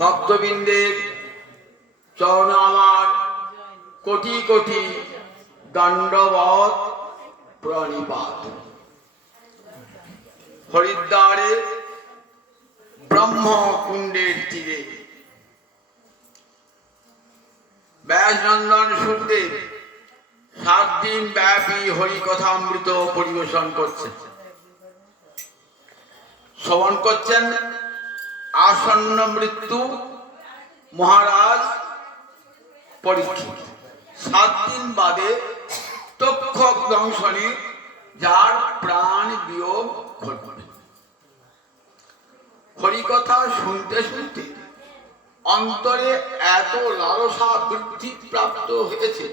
ভক্তবৃন্দের চরণ আমার কোটি কোটি দণ্ডবত প্রণিপাত। হরিদ্বারে ব্রহ্মকুণ্ডের তীরে ব্যাসনন্দন সুখদেব 7 দিন ব্যাপী হরিকথামৃত পরিবেশন করছেন, শ্রবণ করছেন আসন্ন মৃত্যু মহারাজ পরীক্ষিত। 7 দিন বাদে তক্ষক দংশনে যার প্রাণ বিয়োগ ঘটবে। হরিকথা শুনতে শুনতে অন্তরে এত লালসা বৃদ্ধি প্রাপ্ত হয়েছে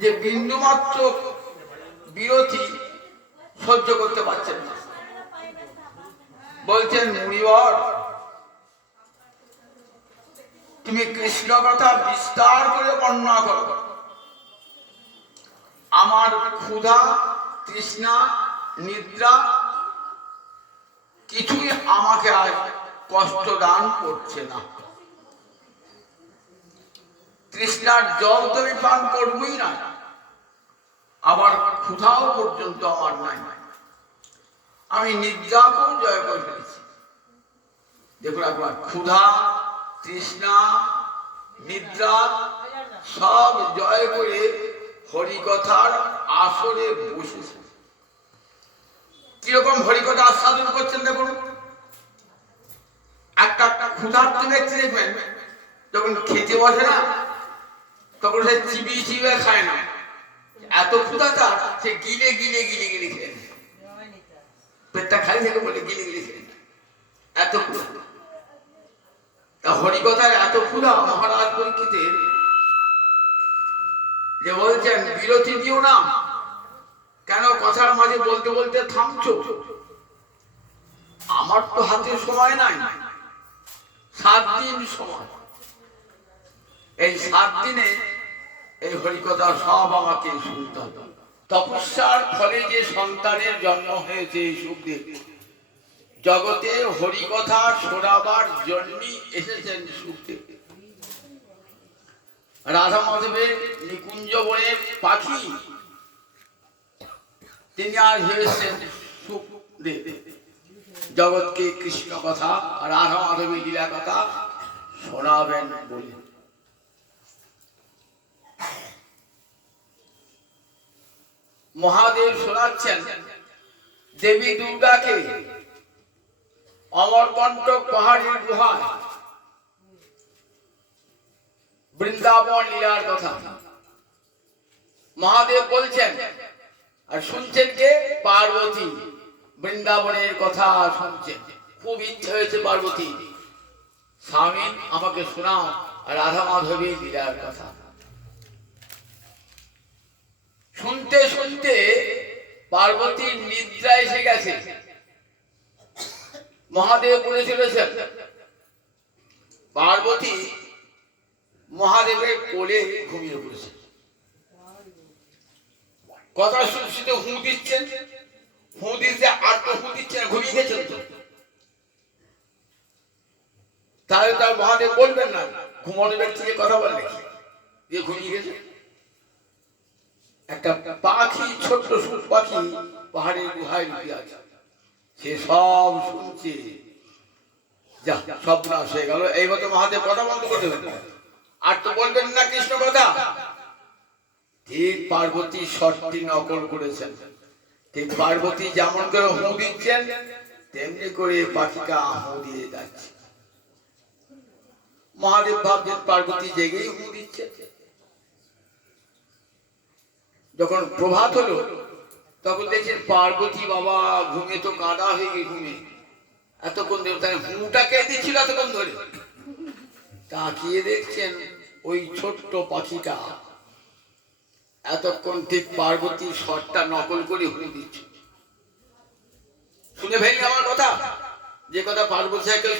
যে বিন্দুমাত্র বিরতি সহ্য করতে পারছেন না। বলছেন, মুনিবর, তুমি কৃষ্ণ কথা বিস্তার করে বর্ণনা করো। আমার ক্ষুধা, তৃষ্ণা, নিদ্রা কিছুই আমাকে আজ কষ্ট দান করছে না। তৃষ্ণার জল তো আমি পান করবই না, আবার ক্ষুধাও পর্যন্ত আমার নাই। আমি নিদ্রাকেও জয় করে ফেলেছি। দেখুন একবার, ক্ষুধা, তৃষ্ণা, নিদ্রা সব জয় করে হরিকথার আসরে বসেছে। কিরকম হরিকথা আস্বাদন করছেন দেখুন। একটা ক্ষুধার্ত ব্যক্তি দেখবেন, যখন খেতে বসে না তখন সে চিবিয়ে চিবিয়ে খায় না, এত ক্ষুধা তার, সে গিলে গিলে গিলে গিলে খেয়ে নেয়। পেটটা খালি থেকে বলে গিলে গিলে খেয়ে নেয়, এত ক্ষুধা। তা হরিকথার এত ক্ষুধা মহারাজ পরীক্ষিতের, যে বলছেন বিরতি দিও না, কেন কথার মাঝে বলতে বলতে থামছো? আমার তো হাতে সময় নাই, 7 দিন সময়। এই 7 দিনে এই হরিকথা সব আমাকে শুনতে হবে। তপস্যার ফলে যে সন্তানের জন্ম হয়েছে সুখদেব, জগতে হরিকথা শোনাবার জন্যই এসেছেন সুখদেব। রাধা মাধবের নিকুঞ্জ বনের পাখি তিনি আজ হয়েছেন সুখদেব, জগৎকে কৃষ্ণ কথা, রাধা মাধবের লীলা কথা শোনাবেন বলে। মহাদেব শোনাচ্ছেন দেবী দুর্গাকে অমরকণ্টক পাহাড়ের গুহায় বৃন্দাবন লীলার কথা মহাদেব বলছেন, আর শুনছেন কে? পার্বতী বৃন্দাবনের কথা শুনছেন। খুব ইচ্ছা হয়েছে পার্বতী, স্বামী আমাকে শোনাও রাধা মাধবের লীলার কথা। শুনতে শুনতে পার্বতীর নিদ্রা এসে গেছে। মহাদেব বলে চলেছেন, পার্বতী মহাদেবের কোলে ঘুমিয়ে পড়েছে। কথা শুনতে হু দিচ্ছেন, হু দিচ্ছে, আর তো হু দিচ্ছেন, ঘুমিয়ে গেছেন তো। তাহলে তার মহাদেব বলবেন না ঘুমানো ব্যক্তিকে কথা বললে যে ঘুমিয়ে গেছে? একটা পাখি, ছোট্ট সুখ পাখি পাহাড়ের গুহায় লুকিয়ে আছে, সে সব শুনছে। যা সব নাশ হয়ে গেল। এই মতো মহাদেব কথা বন্ধ করে দেবেন, আর তো বলবেন না কৃষ্ণ কথা। ঠিক পার্বতী শর্তটি নকল করেছেন। ঠিক পার্বতী যেমন করে হু দিচ্ছেন, তেমনি করে পাখিটা হু দিয়ে যাচ্ছে। মহাদেব ভাবছেন পার্বতী জেগেই হু দিচ্ছে। যখন প্রভাত হলো তখন দেখছেন পার্বতী বাবা ঘুমে তো কাদা হয়ে গিয়ে ঘুমে এতক্ষণ ধরে, তাই হুটা কে দিচ্ছিল এতক্ষণ ধরে। তাকিয়ে দেখছেন ওই ছোট্ট পাখিটা এতক্ষণ ঠিক পার্বতীর স্বরটা নকল করে হু দিচ্ছে। শুনে ফেললি আমার কথা, যে কথা পার্বতী সাহেবকে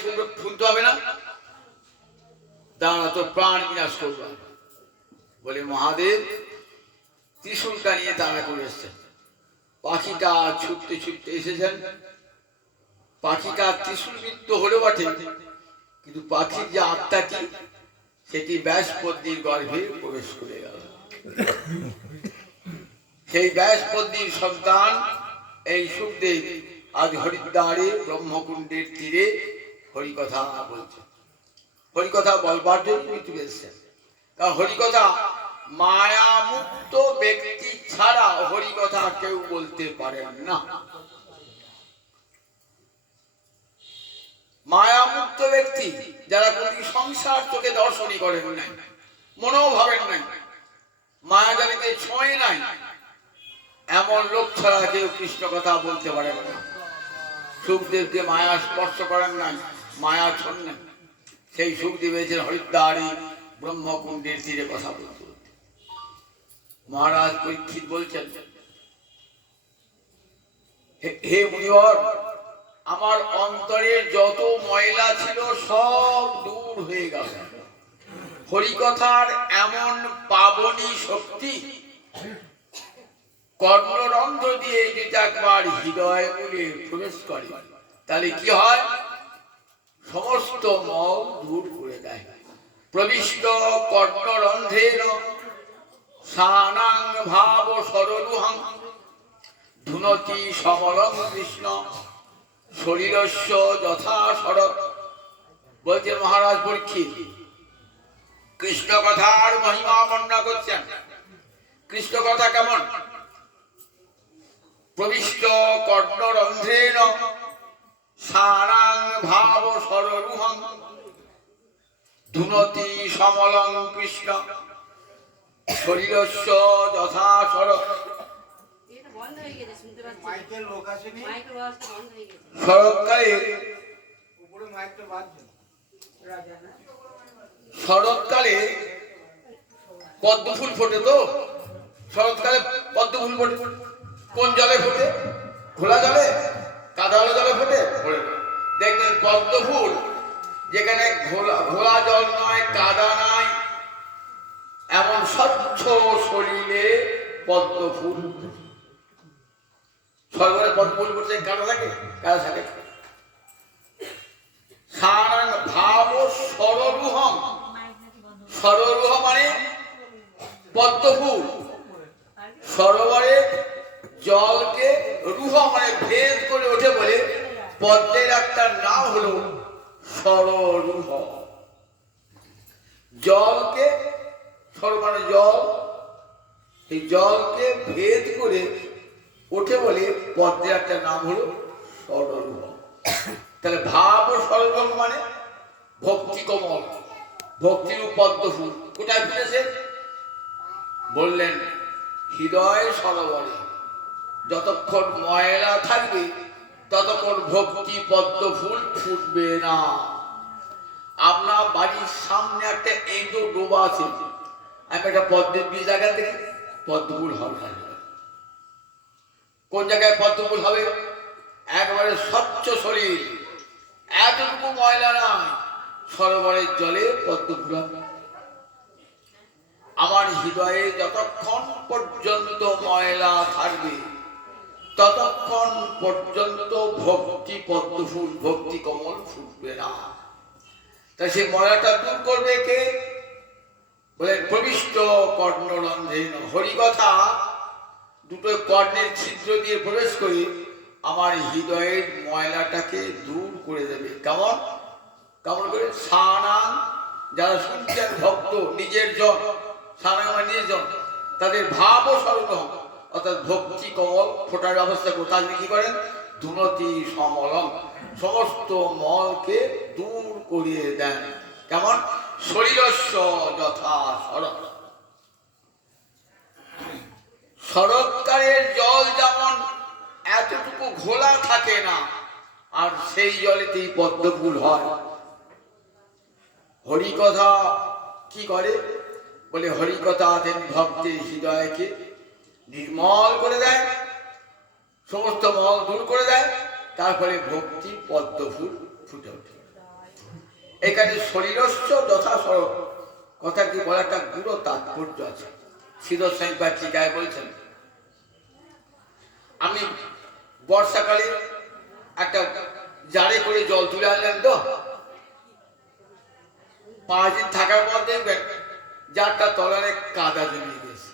শুনতে হবে না, দাঁড়া তো প্রাণ বিনাশ করবে বলে মহাদেব ত্রিশূলটা নিয়ে তাড়া করে এসছেন। পাখিটা ছুটতে ছুটতে এসেছেন, পাখিটা ত্রিশূলবিদ্ধ হলো বটে, কিন্তু পাখির যে আত্মাটি সেটি ব্যাসপত্নীর গর্ভে প্রবেশ করে গেল। সেই ব্যাসপত্নীর সন্তান এই সুখদেব আজ হরিদ্বারে ব্রহ্মকুণ্ডের তীরে হরিকথা বলছেন। হরিকথা বলবার জন্য পৃথিবী এসেছেন। কারণ হরিকথা মায়ামুক্ত ব্যক্তি ছাড়া হরিকথা কেউ বলতে পারেন না। মায়ামুক্ত ব্যক্তি যারা কোনদিন সংসার চোখে দর্শনই করেন নাই, মনেও ভাবেন নাই, মায়াজালিকে ছোঁয় নাই, এমন লোক ছাড়া কেউ কৃষ্ণ কথা বলতে পারেন না। সুখদেবকে মায়া স্পর্শ করেন নাই, মায়া ছন্নেন। সেই সুখদেব এসেছেন হরিদ্বারে ব্রহ্মকুণ্ডের তীরে কথা বলতে। মহারাজ পরীক্ষিত বলছেন, হে মুনিবর, আমার অন্তরের যত ময়লা ছিল সব দূর হয়ে গেল। হরিকথার এমন পাবনী শক্তি কর্ণরন্ধ্র দিয়ে যেটা একবার হৃদয় মূলে প্রবেশ করে, তাহলে কি হয়? সমস্ত মল দূর করে দেয়। প্রবিষ্ট কর্ণরন্ধ্রের সানাং ভাব সরলুহং ধুনতি সমরং কৃষ্ণ শরীরস্য যথা শরৎ। বলছেন মহারাজ পরীক্ষিত, কৃষ্ণ কথার মহিমা বর্ণনা করছেন। কৃষ্ণ কথা কেমন? প্রবিষ্ট কর্ণরন্ধ্রেণ সানাং ভাব সরলুহং ধুনতি সমলং কৃষ্ণ শরীরস্য যথা শরৎ। শরৎকালে পদ্ম ফুল ফোটে, তো শরৎকালে পদ্ম ফুল ফোটে কোন জলে ফোটে? খোলা জলে, কাদাওয়ালা জলে ফোটে? দেখবেন পদ্ম ফুল যেখানে ঘোলা জল নয়, কাদা নাই, এমন স্বচ্ছ শরীরে পদ্ম ফুল। সরকারে পদ্ম ফুল করছে, কাদা থাকে? কাদা থাকে। সারাং ভাব সরলুহং, সরলুহ মানে পদ্ম ফুল। সরোবরে জলকে রুহ মানে ভেদ করে ওঠে বলে পদ্মের একটা নাম হলো সররুহ। জলকে সর মানে জল, এই জলকে ভেদ করে ওঠে বলে পদ্মের একটা নাম হলো সররুহ। তাহলে ভাব ও সরলুহ মানে ভক্তি কমল, ভক্তির পদ্ম ফুল কোথায় ফুটেছে? বললেন হৃদয় সরোবরে। যতক্ষণ ময়লা থাকবে ততক্ষণ ভক্তি পদ্ম ফুল ফুটবে না। আপনার বাড়ির সামনে একটা এঁটো ডোবা আছে, আমি একটা পদ্মের বীজ জায়গা থেকে পদ্ম ফুল হবে। কোন জায়গায় পদ্ম ফুল হবে? একবারে স্বচ্ছ শরীর, এতটুকু ময়লা নাই, সরোবরের জলে পদ্ম ফুল হবে। আমার হৃদয়ে যতক্ষণ পর্যন্ত ময়লা থাকবে ততক্ষণ পর্যন্ত ভক্তি পদ্ম ফুল, ভক্তি কমল ফুটবে না। তাই সে ময়লাটা দূর করবে কে? বলে প্রবিষ্ট কর্ণরন্ধ্রে। হরিকথা দুটো কর্ণের ছিদ্র দিয়ে প্রবেশ করে আমার হৃদয়ের ময়লাটাকে দূর করে দেবে। কেমন? কেমন করে? সানাং, যারা শুনছেন ভক্ত, নিজের জন, সানাং মানে নিজের জন, তাদের ভাব ও সরলুহ অর্থাৎ ভক্তি কমল ফোটার ব্যবস্থা করে তাদের কি করেন? ধুনতি সমলং, সমস্ত মলকে দূর করিয়ে দেন। কেমন? শরীরস্য যথা শরৎ। শরৎকালের জল যেমন এতটুকু ঘোলা থাকে না, আর সেই জলেতেই পদ্ম ফুল হয়। হরিকথা কি করে? বলে হরিকথা দেন ভক্তের হৃদয়কে নির্মল করে দেয়, সমস্ত মল দূর করে দেয়, তারপরে ভক্তি পদ্ম ফুল ফুটে ওঠে। এখানে শরীরস্য যথা শরৎ কথাটি বলা একটা গুরু তাৎপর্য আছে। শ্রীধর স্বামী পাত্রিকায় বলছেন, আমি বর্ষাকালে একটা জারে করে জল তুলে আনলেন তো 5 দিন থাকার পর দেখবেন জারটা তলায় অনেক কাদা জমে গেছে,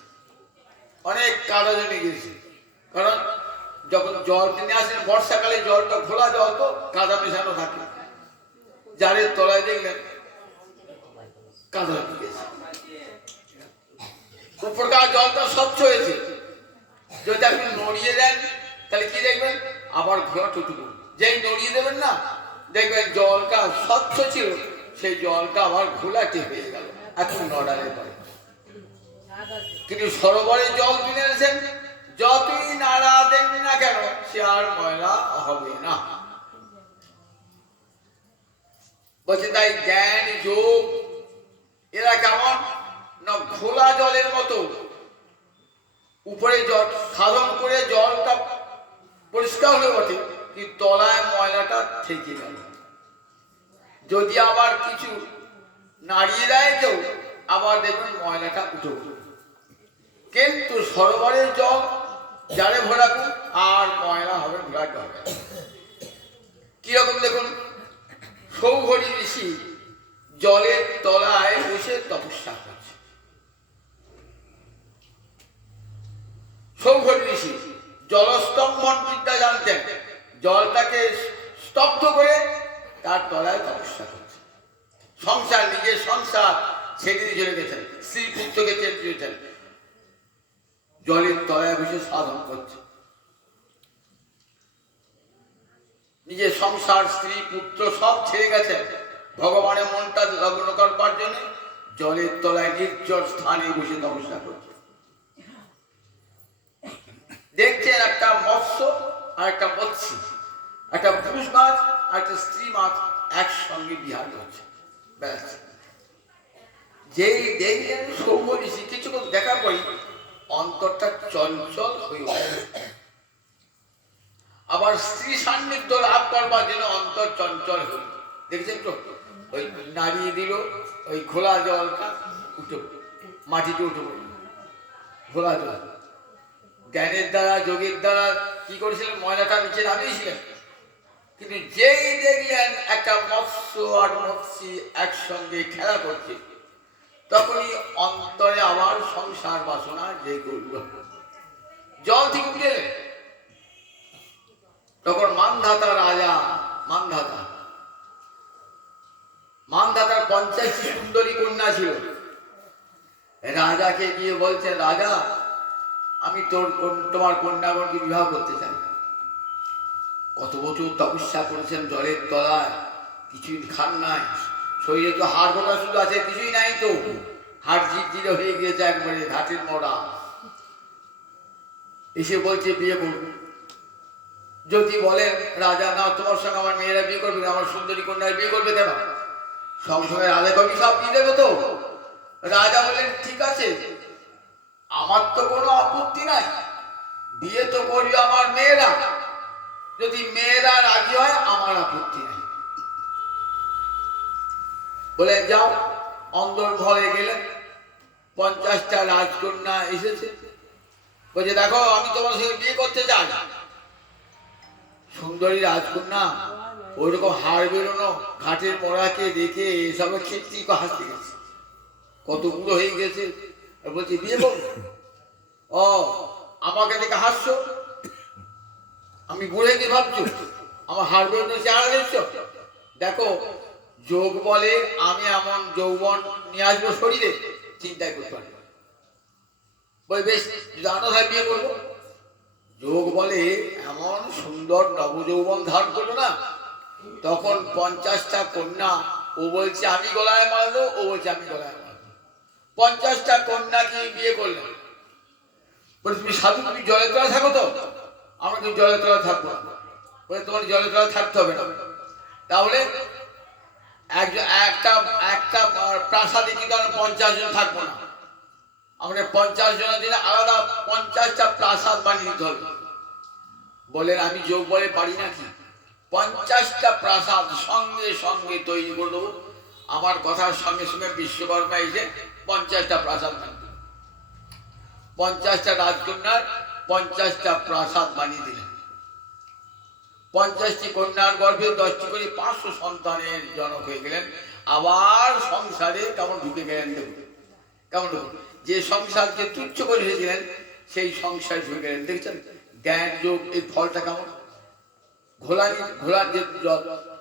অনেক কাদা জমে গেছে। কারণ যখন জল কিনে আসেন বর্ষাকালে জলটা ঘোলা জল তো কাদা মেশানো থাকে, জারের তলায় দেখলেন কাদা জমে গেছে। উপরকার জলটা স্বচ্ছ হয়েছে, যদি আপনি নড়িয়ে দেন তাহলে কি দেখবেন আবার ঘোলা টুটুকু। যেই নড়িয়ে দেবেন না দেখবেন জলটা স্বচ্ছ ছিল সেই জলটা আবার ঘোলাটে হয়ে গেল এখন নড়ালে পরে। কিন্তু সরোবরে জল কিনে এনেছেন যতই নাড়া দেন না কেন সে আর ময়লা হবে না। বলছে তাই জ্ঞান যোগ এরা কেমন না ঘোলা জলের মতো, উপরে জল সাধন করে জলটা পরিষ্কার হয়ে ওঠে কিন্তু তলায় ময়লাটা থেকে গেল। যদি আবার কিছু নাড়িয়ে দেয় কেউ আবার দেখুন ময়লাটা উঠে উঠে। কিন্তু সরোবরের জল জারে ভরাবো আর ময়লা হবে, ভরাতে হবে। কিরকম দেখুন সৌঘরী ঋষি জলের তলায় বসে তপস্যা করছে। সৌঘরী ঋষি জলস্তম্ভন বিদ্যা জানতেন, জলটাকে স্তব্ধ করে তার তলায় তপস্যা করছে। সংসার নিজের সংসার ছেড়ে দিয়ে চলে গেছেন, স্ত্রী পুত্রকে ছেড়ে দিয়েছেন, জলের তলায় বসে সাধন করছে। নিজের সংসার স্ত্রী পুত্র সব ছেড়ে গেছেন, ভগবানের মনটা লগ্ন করবার জন্য জলের তলায় নির্জন স্থানে বসে তপস্যা করছে। দেখছেন একটা মৎস্য আর একটা মৎস্যী, একটা পুরুষ মাছ আর একটা স্ত্রী মাছ একসঙ্গে বিহার করছে। ব্যাস যেই দেখলেন সৌম্য ঋষি কিছুক্ষণ দেখার পরই অন্তরটা চঞ্চল হয়ে উঠে। আবার স্ত্রী সান্নিধ্য লাভ করবার জন্য অন্তর চঞ্চল হল। দেখছেন তো ওই নাড়িয়ে দিল ওই ঘোলা জলটা উঠে মাটিতে উঠে পড়ল, ঘোলা জল। জ্ঞানের দ্বারা যোগের দ্বারা কি করেছিলেন ময়লাটা নিচে নামিয়েছিলেন, কিন্তু যেই দেখলেন একটা মৎস্য আর মৎস্যী একসঙ্গে খেলা করছে তখনই অন্তরে আবার সংসার বাসনা যে করল, জল থেকে উঠে এলেন। তখন মানধাতা রাজা, মানধাতার 50টি সুন্দরী কন্যা ছিল। রাজাকে গিয়ে বলছে রাজা আমি তোমার কন্যাগণকে বিবাহ করতে চাই। কত বছর তপস্যা করেছেন জলের তলায়, কিছুই খান নাই, শরীরে তো হাড় গোটা শুধু আছে, কিছুই নাই তো, হাড় ঝিরঝিরে হয়ে গিয়েছে একবারে ঘাটের মোড়া। এসে বলছে বিয়ে করব। যদি বলেন রাজা না তোমার সঙ্গে আমার মেয়েরা বিয়ে করবে না, আমার সুন্দরী কন্যায় বিয়ে করবে কেন, সঙ্গে সঙ্গে রাজা কবি সব দিয়ে দেবে তো। রাজা বলেন ঠিক আছে আমার তো কোনো আপত্তি নাই, বিয়ে তো করবে আমার মেয়েরা, যদি মেয়েরা রাজি হয় আমার আপত্তি নাই। বলেন যাও। অন্দর ঘরে গেলেন, 50টা রাজকন্যা এসেছে, বলছে দেখো আমি তোমার সঙ্গে বিয়ে করতে চাই। সুন্দরী রাজকন্যা ওইরকম হাড় বেরোনো ঘাটের মোড়াকে দেখে এসবে ক্ষেত্রি হাসতে গেছে, কত বুড়ো হয়ে গেছে, বলছে বিয়ে করবো। ও আমাকে দেখে হাসছো, আমি বুড়ে কি ভাবছো, আমার হাড় বেরোনো চেহারা দেখছো, দেখো যোগ বলে আমি এমন যৌবন নিয়ে আসবো শরীরে চিন্তাই করতে পারি। বলে বেশ জানো ভাই বিয়ে করবো। যোগ বলে এমন সুন্দর নবযৌবন ধারণ করলো না, তখন 50টা কন্যা, ও বলছে আমি গলায় মারলো, ও বলছে আমি গলায় মারলো, 50টা কন্যা কি বিয়ে করলো। বলে তুমি সাধু তুমি জলের তলায় থাকো তো, আমরা তুমি জলের তলায় থাকবো না। বলে তোমার জলের তলায় থাকতে হবে না, তাহলে একটা প্রাসাদে কিন্তু আমরা 50 জন থাকবো না, আমাদের 50 জনের জন্য আলাদা 50টা প্রাসাদ বানিয়ে দিতে হবে। বলেন আমি যোগ বলে পারি নাকি, 50টা প্রাসাদ সঙ্গে সঙ্গে তৈরি করে দেবো। আমার কথার সঙ্গে সঙ্গে বিশ্বকর্মা এসে 50টা প্রাসাদ বানিয়ে দিল। 50টা রাজকন্যার 50টা প্রাসাদ বানিয়ে দিলেন। 50টি কন্যার গর্ভে 10টি করে 500 সন্তানের জনক হয়ে গেলেন। আবার সংসারে কেমন ঢুকে গেলেন দেখুন, কেমন ঢুকুন, যে সংসারকে তুচ্ছ করে এসেছিলেন সেই সংসারে ঢুকে গেলেন। দেখছেন জ্ঞান যোগ এর ফলটা কেমন। ঘোড়ার যে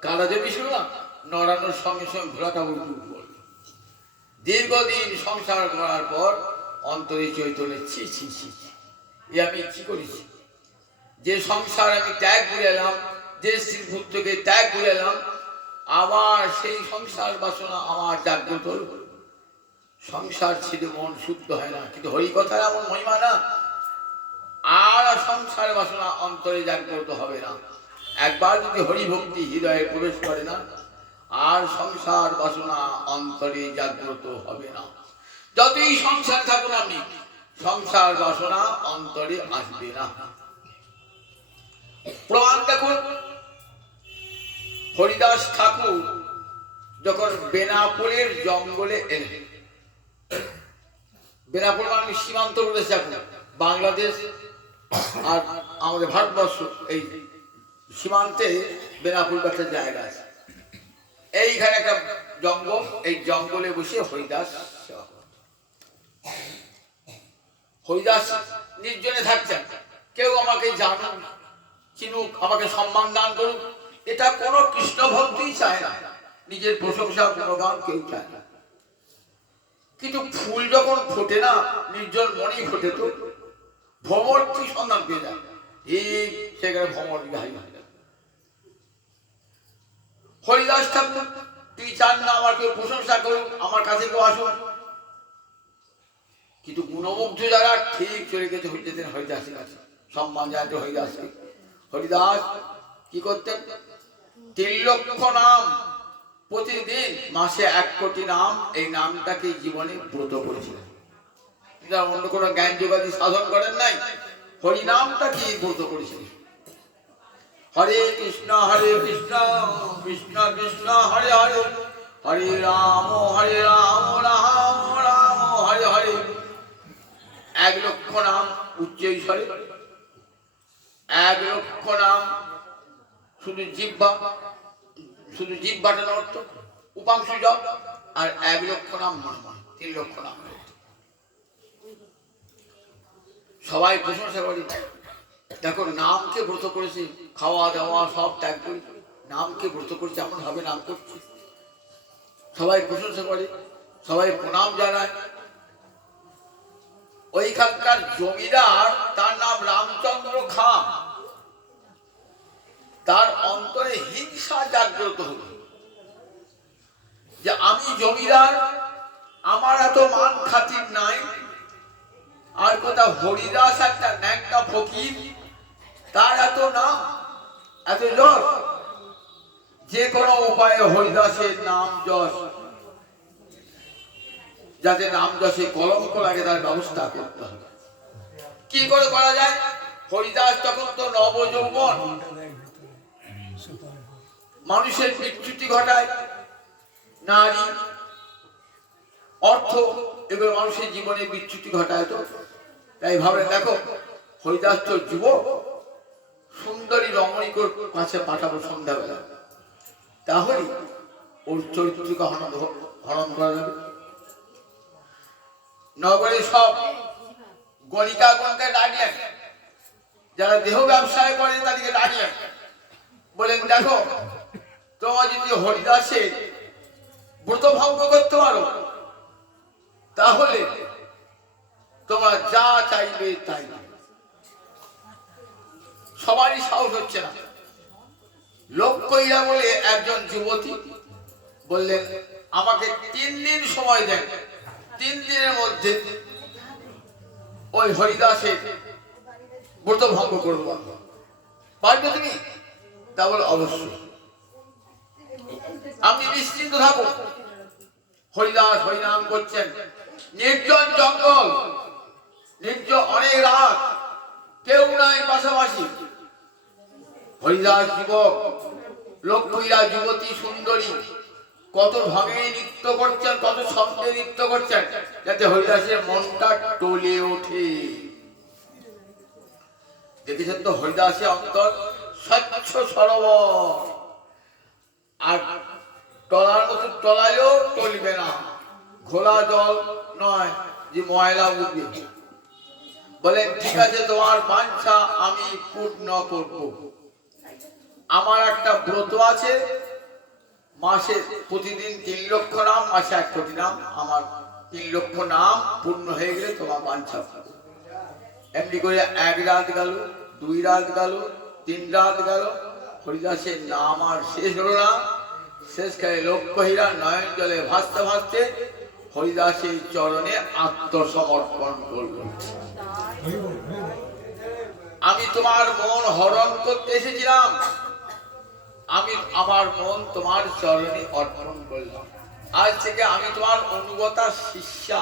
কাদা জমি ছিল না, নড়ানোর সঙ্গে সঙ্গে ঘোড়াটা উল্টে পড়ল। দীর্ঘদিন সংসার করার পর অন্তরে চৈতন্য, ছি ছি ছি, এ আমি কি করেছি, যে সংসার আমি ত্যাগ করে এলাম, যে স্ত্রী পুত্রকে ত্যাগ করে এলাম, আবার সেই সংসার বাসনা আমার জাগ্রত হল। সংসার ছেড়ে মন শুদ্ধ হয় না, কিন্তু হরি কথা এমন মহিমা না, আর সংসার বাসনা অন্তরে জাগ্রত হবে না। একবার যদি হরি ভক্তি হৃদয়ে প্রবেশ করে না, আর সংসার বাসনা অন্তরে জাগ্রত হবে না। যতই সংসার থাকুন আপনি, সংসার বাসনা অন্তরে আসবে না। প্রমাণ দেখুন, হরিদাস ঠাকুর যখন বেনাপোলের জঙ্গলে এলেন, বেনাপোল মানে সীমান্ত রয়েছে এখন বাংলাদেশ আর আমাদের ভারতবর্ষ, এই সীমান্তে বেনাপোল একটা জায়গা আছে। এইখানে একটা জঙ্গল, এই জঙ্গলে বসে হরিদাস নির্জনে থাকছেন। কেউ আমাকে জানুক, চিনুক, আমাকে সম্মান দান করুক, এটা কোনো কৃষ্ণ ভক্তই চায় না। নিজের প্রশংসা গুণগান কেউ চায় না। কিন্তু ফুল যখন ফোটে না, নির্জন মনেই ফোটে, তো ভ্রমর কি সন্ধান পেয়ে যায়, এই সেখানে ভ্রমর গাই হয়। হরিদাস ঠাকুর তুই চান না আমার কেউ প্রশংসা করুক, আমার কাছে কেউ আসুন, কিন্তু গুণমুগ্ধ যারা ঠিক চলে গেছে হরিদাসের, হরিদাসের কাছে সম্মান জানাতে হরিদাসকে। হরিদাস কি করতেন, 3 লক্ষ নাম প্রতিদিন, মাসে 1 কোটি নাম, এই নামটাকে জীবনে ব্রত করেছিলেন। অন্য কোনো জ্ঞান যোগাদি সাধন করেন নাই, হরি নামটাকে ব্রত করেছিলেন। হরে কৃষ্ণ কৃষ্ণ কৃষ্ণ হরে হরে, হরে রাম রাম রাম হরে হরে। 1 লক্ষ নাম উচ্চ ঈশ্বরে, 1 লক্ষ নাম শুধু জিহ্বাটার অর্থ উপাংশ জপ, আর 1 লক্ষ নাম মনে মনে, 3 লক্ষ নাম। সবাই প্রশংসা করি, দেখো নামকে ব্রত করেছি, খাওয়া দাওয়া সব ত্যাগ করি, নামকে ব্রত করেছি, এমন ভাবে নাম করছি। সবাই প্রশংসা করে, সবাই প্রণাম জানায়। ওইখানকার জমিদার, তার নাম রামচন্দ্র খাঁ, তার অন্তরে হিংসা জাগ্রত হল যে আমি জমিদার, আমার এত মান খাতির নাই, আর কথা হরিদাস একটা ন্যাংটা ফকির, তার এত নাম এত যশ, যে কোনো উপায়ে হরিদাসের নাম যশ, যাতে নাম যশে কলঙ্ক লাগে, তার ব্যবস্থা করতে হবে। কি করে করা যায়? হরিদাস তখন তো নবযৌবন, মানুষের বিচ্যুতি ঘটায়, নারী অর্থ এগুলো মানুষের জীবনে বিচ্যুতি ঘটায়। তো তাই ভাবলেন, দেখো হরিদাস তো যুবক, সুন্দরী রমণীর কাছে পাঠাবো সন্ধ্যাবেলা, তাহলে ওর চরিত্রকে হরণ করা যাবে। নগরে সব গণিকাগণকে ডাকলেন, যারা দেহ ব্যবসায় করে তাদেরকে ডাকলেন, বলেন দেখো তোমরা যদি হরিদাসের ব্রত ভঙ্গ করতে পারো, তাহলে তোমরা যা চাইবে তাই। সবারই সাহস হচ্ছে না। লক্ষ্যইরা বলে একজন যুবতী বললেন, আমাকে 3 দিন সময় দেন, 3 দিনের মধ্যে ওই হরিদাসের ব্রত ভঙ্গ করবো। পারবে তুমি? তা বলে অবশ্যই, আপনি নিশ্চিন্ত থাকুন। হরিদাস হরিনাম করছেন, নির্জন জঙ্গল, নির্জন, অনেক রাত, কেউ নাই পাশাপাশি। হরিদাস যুবক, লক্ষ্মীরা যুবতী সুন্দরী, কত ঢঙে নৃত্য করছেন, কত ছন্দে নৃত্য করছেন, যাতে হরিদাসের মনটা টলে ওঠে। দেখেছেন তো হরিদাসের অন্তর স্বচ্ছ সরোবর, আর টলার মতো টলাইও টলবে না, ঘোলা জল নয় যে ময়লা উঠবে। বলে ঠিক আছে, তোমার বাঞ্ছা আমি পূর্ণ করব। আমার একটা ব্রত আছে, মাসে প্রতিদিন 3 লক্ষ নাম, মাসে 1 কোটি নাম। আমার 3 লক্ষ নাম পূর্ণ হয়ে গেলে তোমার বাঞ্ছা। এমনি করে 1 রাত গেল, 2 রাত গেল, 3 রাত গেল, হরিদাসের নাম আর শেষ হলো না। শেষকালে লক্ষ্যহীরা নয়ন জলে ভাসতে ভাসতে হরিদাসের চরণে আত্মসমর্পণ করল। আমি তোমার মন হরণ করতে এসেছিলাম, আমি আমার মন তোমার চরণে অর্পণ করলাম। আজ থেকে আমি তোমার অনুগতা শিষ্যা,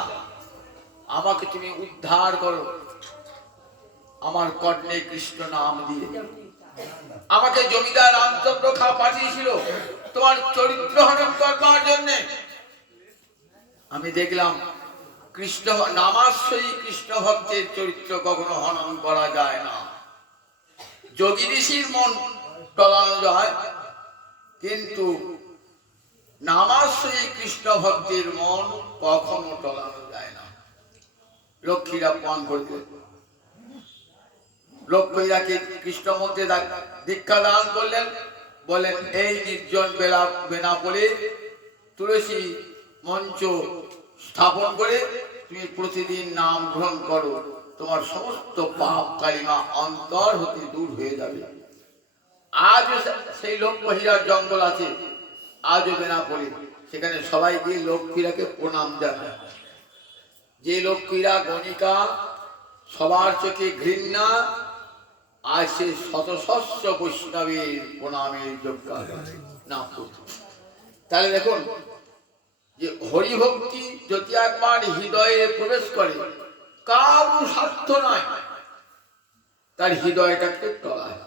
আমাকে তুমি উদ্ধার করো। আমার কর্ণে কৃষ্ণ নাম দিয়ে আমাকে জমিদার রামচন্দ্র পাঠিয়েছিল তোমার চরিত্র হরণ করবার জন্য। আমি দেখলাম কৃষ্ণ নামাশ্রয়ী কৃষ্ণ ভক্তের চরিত্র কখনো হনন করা যায় না। যোগী ঋষির মন টলানো যায়, কিন্তু নামাশ্রয়ী কৃষ্ণ ভক্তের মন কখনো টলানো যায় না। লক্ষ্মীরা পান করবে, লক্ষ্মীরাকে কৃষ্ণ মন্ত্রে দীক্ষা দান করলেন। বলেন এই নির্জন বেলা বেনাপোলে তুলসী মঞ্চ স্থাপন করে তুমি প্রতিদিন নাম গ্রহণ করো, তোমার সমস্ত পাপ কালিমা অন্তর হতে দূর হয়ে যাবে। আজ সেই লক্ষ্মীরার জঙ্গল আছে, আজও বেনাপোলে, সেখানে সবাই গিয়ে লক্ষ্মীরাকে প্রণাম জানায়। যে লক্ষ্মীরা গণিকা, সবার চোখে ঘৃণা, আজ সে শত সহস্র বৈষ্ণবের প্রণামের যোগ্য না। তাহলে দেখুন যে হরিভক্তি যদি একবার হৃদয়ে প্রবেশ করে, কারো স্বার্থ নয়, তার হৃদয়টাকে টলায়।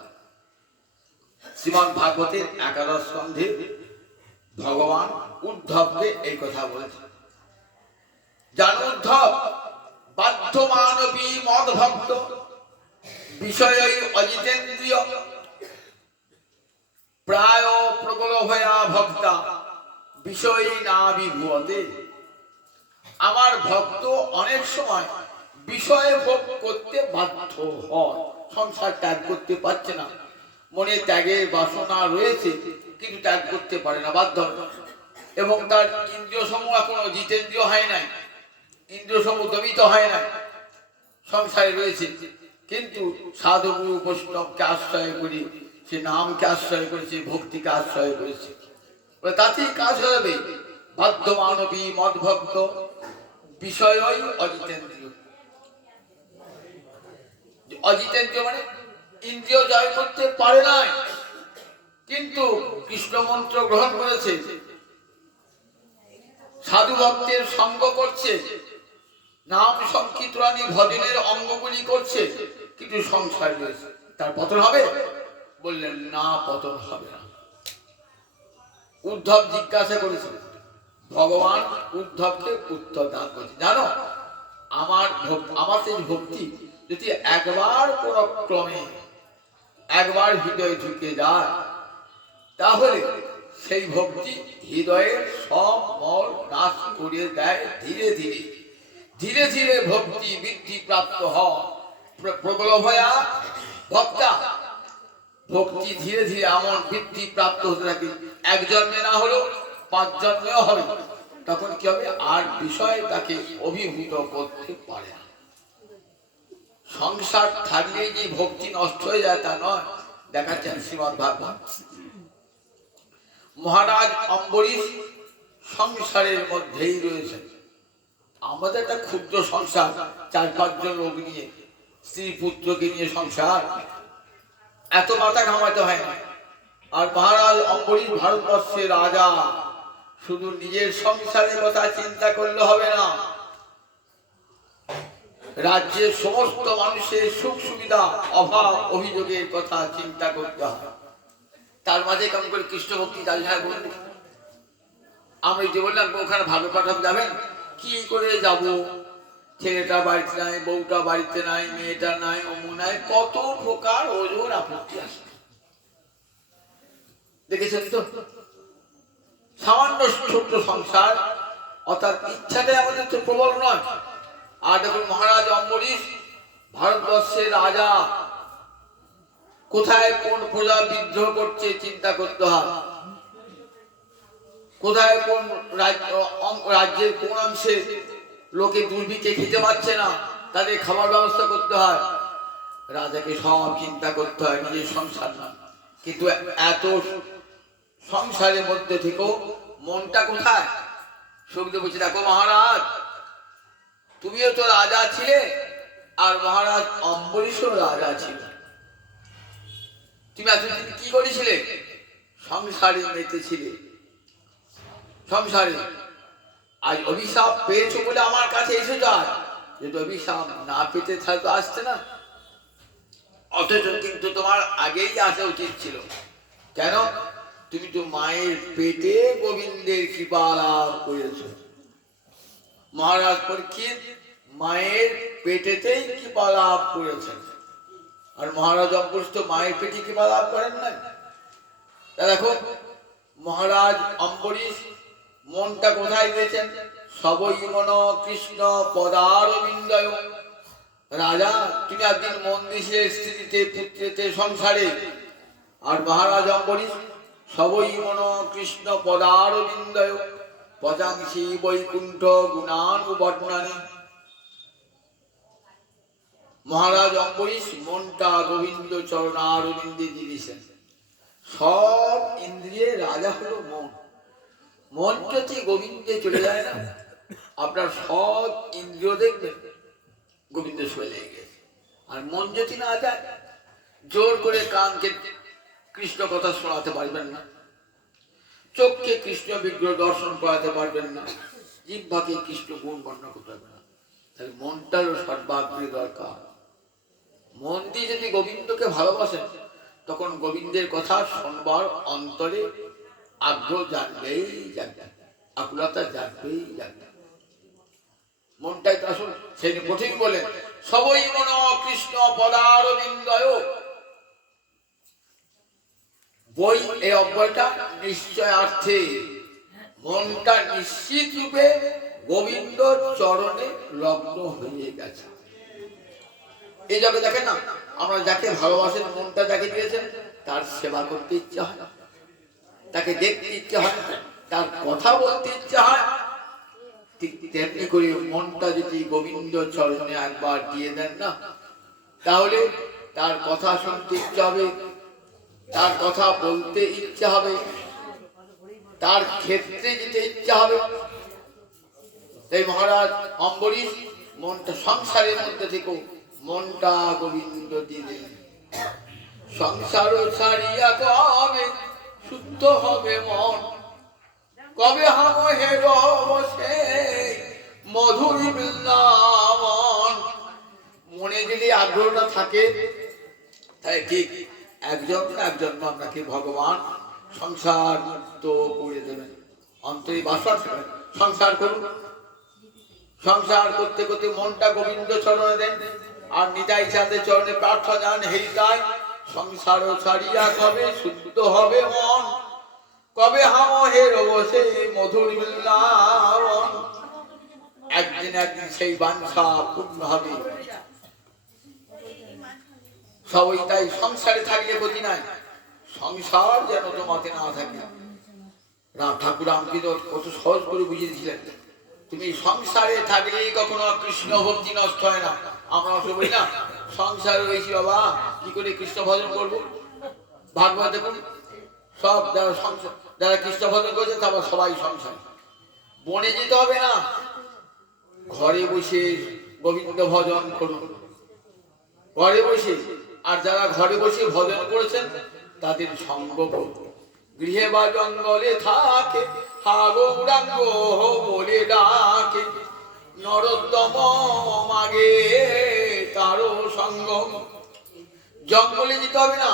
শ্রীমদ্ ভাগবতের 11 স্কন্ধে ভগবান উদ্ধবকে এই কথা বলেছেন। জানো উদ্ধব, বাধ্য মানবী মদ ভক্ত বিষয় অজিতেন্দ্রিয় প্রায় প্রগলভয়া ভক্তা বিষয় না বিভূতে। আমার ভক্ত অনেক সময় বিষয় ভোগ করতে বাধ্য হয়, সংসার ত্যাগ করতে পারছে না, মনে ত্যাগের বাসনা রয়েছে কিন্তু ত্যাগ করতে পারে না, বাধ্য। এবং তার ইন্দ্রিয় সমূহ এখনো জিতেন্দ্রিয় হয় নাই, ইন্দ্রিয় সমূহ দমিত হয় নাই, সংসারে রয়েছে। কিন্তু সাধু গুরু বৈষ্ণবকে আশ্রয় করি, সে নামকে আশ্রয় করেছে, ভক্তিকে আশ্রয় করেছে, তাতেই কাজ হবে। বাধ্য মানবী মদ ভক্ত বিষয় অজিতেন্দ্রিয়। অজিতেন্দ্রিয় মানে ইন্দ্রিয় জয় করতে পারে নাই, কিন্তু কৃষ্ণ মন্ত্র গ্রহণ করেছে, সাধু ভক্তের সঙ্গ করছে, নাম সংকীর্তনী ভজনের অঙ্গগুলি করছে, কিন্তু সংসার রয়েছে, তার পতন হবে? বললেন না, পতন হবে না। উদ্ধব জিজ্ঞাসা করেছিল, ভগবান উদ্ধবকে উত্তর দান করেছে, জানো আমার সেই ভক্তি যদি একবার কোন ক্রমে একবার হৃদয়ে ঢুকে যায়, তাহলে সেই ভক্তি হৃদয়ের সব মল নাশ করে দেয়। ধীরে ধীরে ধীরে ধীরে ভক্তি বৃদ্ধি প্রাপ্ত হয়। প্রগলভয়া ভক্তা ভক্তি ধীরে ধীরে এমন বৃদ্ধি প্রাপ্ত হতে থাকে, 1 জন্মে না হলেও 5 জন্মেও হবে। তখন কি হবে? আর বিষয় তাকে অভিভূত করতে পারে না। সংসার থাকলে যে ভক্তি নষ্ট হয়ে যায় তা নয়, দেখাচ্ছেন শ্রীমদ্ ভাগবত। মহারাজ অম্বরীশ সংসারের মধ্যেই রয়েছেন। আমাদের একটা ক্ষুদ্র সংসার, 4-5 জন লোক নিয়ে, স্ত্রী পুত্রকে নিয়ে সংসার, এত মাথা ঘামাতে হয় না। আর মহারাজ অম্বরীশ ভারতবর্ষের রাজা, শুধু নিজের সংসারের কথা চিন্তা করলে হবে না, রাজ্যের সমস্ত মানুষের সুখ সুবিধা অভাব অভিযোগের কথা চিন্তা করতে হবে। তার মাঝে কেমন করে কৃষ্ণ ভক্তি চালিয়ে বলুন। আমি যে বললাম ওখানে ভালো পাঠাব যাবেন, কি করে যাব? ছেলেটা বাড়িতে নাই, বউটা বাড়িতে নাই, মেয়েটা নাই, অমু নাই, কত প্রকার ওজোর আপত্তি আসে। দেখেছেন তো, সামান্য ছোট্ট সংসার, অর্থাৎ ইচ্ছাটাই আমাদের তো প্রবল নয়। আর দেখুন মহারাজ অম্বরীশ ভারতবর্ষের রাজা, কোথায় কোন প্রজা বিদ্রোহ করছে চিন্তা করতে হয়, কোথায় কোন রাজ্যের কোন অংশে লোকে দুর্ভিক্ষে খেতে পারছে না, তাদের খাবার ব্যবস্থা করতে হয়। রাজাকে সব চিন্তা করতে হয়, নিজের সংসার না। কিন্তু এত সংসারের মধ্যে থেকেও মনটা কোথায়? সুখদেব বলছে, দেখো মহারাজ, তুমিও তো রাজা ছিলে, আর মহারাজ অম্বরীশও রাজা ছিল। তুমি এতদিন কি করেছিলে? সংসারে মেতেছিলে, সংসারে। আজ অভিশাপ পেয়েছো বলে আমার কাছে এসে যায়, যদি অভিশাপ না পেতে তাহলে তো আসছে না। অথচ কিন্তু তোমার আগেই আসা উচিত ছিল। কেন? তুমি তো মায়ের পেটে গোবিন্দের কৃপা লাভ করেছ। মহারাজ পরীক্ষিত মায়ের পেটেতেই কৃপা লাভ করেছেন, আর মহারাজ অম্বরীশ তো মায়ের পেটে কৃপা লাভ করেন না। দেখো মহারাজ অম্বরীশ মনটা কোথায় দিয়েছেন? সবই মন কৃষ্ণ পদারবিন্দয়। রাজা, তুমি একদিন মন দিয়েছিলে স্ত্রীতে, পুত্রেতে, সংসারে, আর মহারাজ অম্বরীশ সবই মন কৃষ্ণ পদারবিন্দয় পজাংশী বৈকুণ্ঠ গুণানুবর্ণনে। মহারাজ অম্বরীশ মনটা গোবিন্দ চরণারবিন্দে দিয়েছেন। সব ইন্দ্রিয়ে রাজা হলো মন। মন যদি গোবিন্দে চলে যায় না, আপনার সব ইন্দ্রিয় দেখবেন গোবিন্দ শুয়ে লেগে গেছে। আর মন যদি না যায়, জোর করে কানকে কৃষ্ণ কথা শোনাতে পারবেন না, চোখকে কৃষ্ণ বিগ্রহ দর্শন করাতে পারবেন না, জিহ্বাকে কৃষ্ণ গুণ বর্ণনা করতে পারবেন না। তাহলে মনটারও সর্বাগ্রে দরকার। মন দিয়ে যদি গোবিন্দকে ভালোবাসেন, তখন গোবিন্দের কথা শোনবার অন্তরে আগ্রহ জাগবেই জাগবে, আকুলতা জাগবেই জাগবে। মনটাই তো আসল। সেই কঠিন বলেন সবই মন কৃষ্ণ পদারবিন্দয়। বই এই অব্যয়টা নিশ্চয়ার্থে মনটা নিশ্চিত রূপে গোবিন্দ চরণে লগ্ন হয়ে গেছে। এই জগতে দেখেন না, আমরা যাকে ভালোবাসেন, মনটা যাকে দিয়েছেন, তার সেবা করতে ইচ্ছা হয়, তাকে দেখতে ইচ্ছা হয়, তার কথা বলতে ইচ্ছা হয়। ঠিক তেমনি করে মনটা যদি গোবিন্দ চরণে একবার দিয়ে দেন না, তাহলে তার কথা শুনতে ইচ্ছা হবে, তার কথা বলতে ইচ্ছা হবে, তার ক্ষেত্রে যেতে ইচ্ছা হবে। তাই মহারাজ অম্বরীশ মনটা সংসারের মধ্যে থেকে মনটা গোবিন্দ দিলেন। সংসার ছাড়িয়া কবে শুদ্ধ হবে মন, কবে হাম হে বসে মধুর বৃন্দাবন। মনে যদি আগ্রহটা থাকে, তাই ঠিক একজন একজন আপনাকে ভগবান সংসার মুক্ত করে দেবেন। অন্তরে বাসা সংসার করুন, সংসার করতে করতে মনটা গোবিন্দ চরণে দেন, আর নিতাই চাঁদের চরণে প্রার্থনা জান, হে নিতাই সংসার ছাড়িয়া কবে শুদ্ধ হবে মন, কবে হাম হে বসে মধুর বৃন্দাবন। একদিন একদিন সেই বাঞ্ছা পূর্ণ হবে। সবাই তাই সংসারে থাকলে গতি নাই, সংসার যেন তোমাকে না থাকে। ঠাকুর রামকে কত সহজ করে বুঝিয়ে দিয়েছিলেন, তুমি সংসারে থাকলেই কখনো কৃষ্ণ ভক্তি নষ্ট হয় না। আমরা অবশ্য বলি না, সংসারে রয়েছি বাবা, কি করে কৃষ্ণ ভজন করবো? ভাগবত দেখুন, সব যারা সংসার, যারা কৃষ্ণ ভজন করেছে তারপর সবাই সংসার। বনে যেতে হবে না, ঘরে বসে গোবিন্দ ভজন করুন, ঘরে বসে। আর যারা ঘরে বসে ভজন করেছেন তাদের সঙ্গ করুন। গৃহে বা জঙ্গলে থাকে হা গৌরাঙ্গ বলে ডাকে, নরোত্তম মাগে তারও সঙ্গ। জঙ্গলে যেতে হবে না,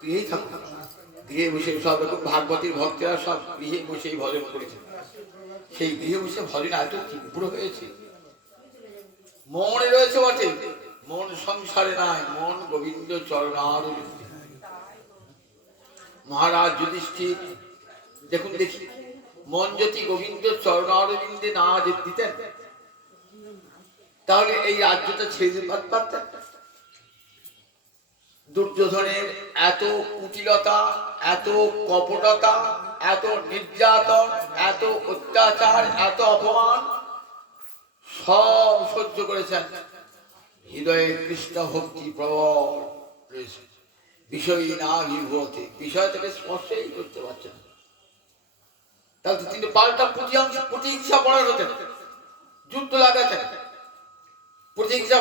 গৃহেই থাকুন। গৃহে বসে সব রকম ভাগবতীর ভক্তরা সব গৃহে বসেই ভজন করেছেন। সেই গৃহে বসে ভজন এত তীব্র হয়েছে, মনে রয়েছে বটে, মন সংসারে নাই, মন গোবিন্দ চরণারবিন্দে। মহারাজ যুধিষ্ঠির দেখুন দেখি মন যদি গোবিন্দ চরণারবিন্দে না দিতেন তাহলে এই রাজ্যটা ছেড়ে দিতে পারতেন। দুর্যোধনের এত কুটিলতা, এত কপটতা, এত নির্যাতন, এত অত্যাচার, এত অপমান সব সহ্য করেছেন। হৃদয়ে কৃষ্ণ ভক্তি প্রবল রয়েছে, বিষয় না বিভূতে, বিষয় থেকে স্পর্শই করতে পারছেন। তাহলে তিনি পাল্টা প্রতিহিংসা পড়ার হতেন, যুদ্ধ লাগাতেন, প্রতিহিংসা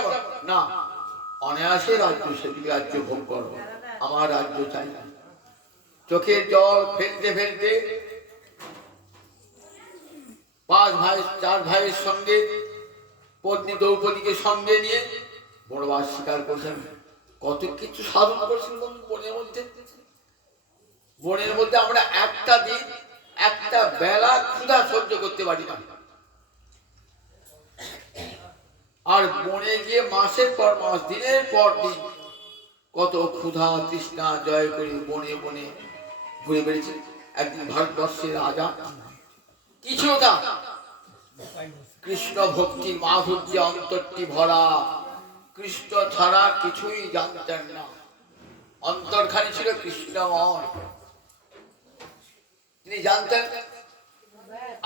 না, অনায়াসে রাজ্য সেদিকে রাজ্য ভোগ করবো, আমার রাজ্য চাই না। চোখের জল ফেলতে ফেলতে 5 ভাই 4 ভাইয়ের সঙ্গে পত্নী দ্রৌপদীকে সঙ্গে নিয়ে বনবাস স্বীকার করছেন। কত কিছু সাধন করছেন বনের মধ্যে। বনের মধ্যে আমরা একটা দিন একটা বেলা ক্ষুধা সহ্য করতে পারি না, আর বনে গিয়ে মাসের পর মাস, দিনের পর দিন কত ক্ষুধা তৃষ্ণা জয় করে বনে বনে ঘুরে বেড়েছে। একদিন ভারতবর্ষের রাজা কি ছিল তা? কৃষ্ণ ভক্তির মাধুর্যে অন্তরটি ভরা, কৃষ্ণ ছাড়া কিছুই জানতেন না, অন্তরখানি ছিল কৃষ্ণময়। তিনি জানতেন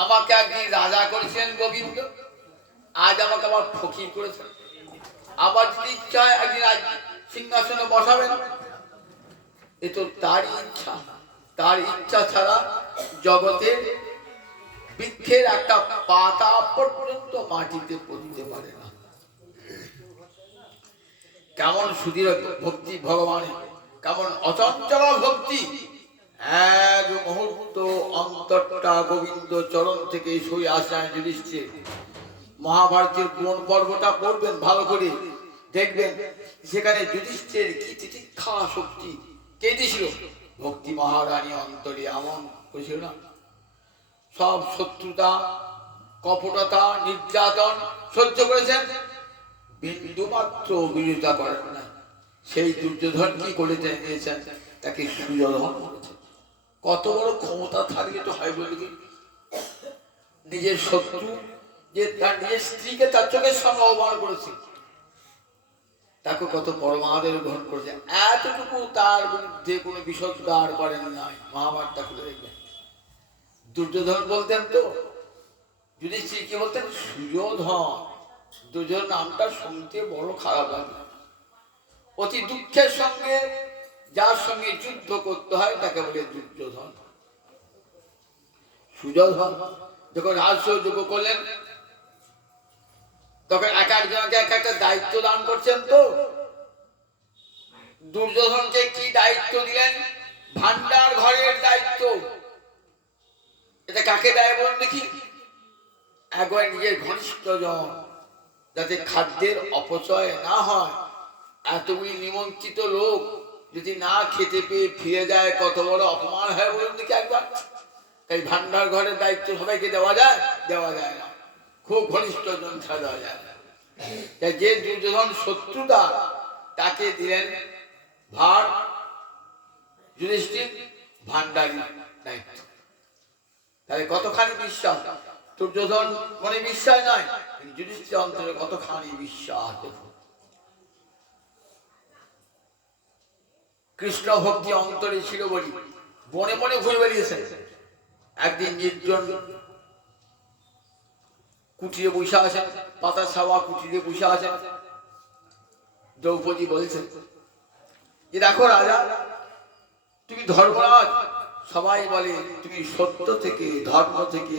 আমাকে একদিন রাজা করেছেন গোবিন্দ, আজ আমাকে আবার ফকির করেছেন, আবার যদি ইচ্ছা হয় একদিন সিংহাসনে বসাবেন, এ তো তারই ইচ্ছা। তার ইচ্ছা ছাড়া জগতের বৃক্ষের একটা পাতা পর্যন্ত মাটিতে পড়তে পারে না। কেমন সুদৃঢ় ভক্তি ভগবানের, কেমন অচঞ্চল ভক্তি। এক মুহূর্ত অন্তরটা গোবিন্দ চরণ থেকে সই আসেন যুধিষ্ঠির। মহাভারতের কোন পর্বটা পড়বেন ভালো করে দেখবেন, সেখানে যুধিষ্ঠির কি তিতিক্ষা শক্তি কে দিয়েছিল? ভক্তি মহারানী অন্তরে এমন করেছিল না, সব শত্রুতা কপটতা নির্যাতন সহ্য করেছেন, বিন্দু মাত্র বিরোধিতা করেন না। সেই দুর্যোধন কি করে নিয়েছেন? তাকে সুযোধন করেছেন। কত বড় ক্ষমতা থাকলে তো হয় বলে কি? নিজের শত্রু যে তার নিজের স্ত্রীকে তার চোখের সামনে অবমান করেছে, তাকে কত পরমাদের গ্রহণ করেছে, এতটুকু তার বিরুদ্ধে কোনো বিষোদ্গার করেন নাই। মহাভারতটা খুলে দেখবেন। দুর্যোধন বলতেন তো, যুধিষ্ঠির কি বলতেন? সুযোধন। দুর্যোধন নামটা শুনতে বড় খারাপ লাগে। অতি দুঃখের সঙ্গে যার সঙ্গে যুদ্ধ করতে হয় তাকে বলে দুর্যোধন। সুযোধন যখন রাজসূয় যোগ্য করলেন, তখন এক একজনকে এক একটা দায়িত্ব দান করছেন। তো দুর্যোধনকে কি দায়িত্ব দিলেন? ভান্ডার ঘরের দায়িত্ব। এটা কাকে দেয় বলুন দেখি? একবার নিজের ঘনিষ্ঠ জন, যাতে খাদ্যের অপচয় না হয়। এতগুলি নিমন্ত্রিত লোক যদি না খেতে পেয়ে ফিরে যায়, কত বড় অপমান হয় বলুন দেখি একবার। তাই ভান্ডার ঘরের দায়িত্ব সবাইকে দেওয়া যায়? দেওয়া যায় না, খুব ঘনিষ্ঠ জন ছাড়া দেওয়া যায় না। তাই যে দুর্যোধন শত্রুতা, তাকে দিলেন ভার যুধিষ্ঠির ভান্ডারী দায়িত্ব। তাহলে কতখানি বিশ্বাস! দুর্যোধন মনে বিশ্বাস নয়, যুধিষ্ঠির অন্তরে কতখানি বিশ্বাস। দেখুন, কৃষ্ণ ভক্তি অন্তরে ছিল বলি বনে বনে ঘুরে বেরিয়েছে। একদিন নির্জন কুটিরে বসে আছেন, পাতা ছাওয়া কুটিরে বসে আছেন। দ্রৌপদী বলছেন যে, দেখো রাজা, তুমি ধর্মরাজ, সবাই বলে তুমি সত্য থেকে ধর্ম থেকে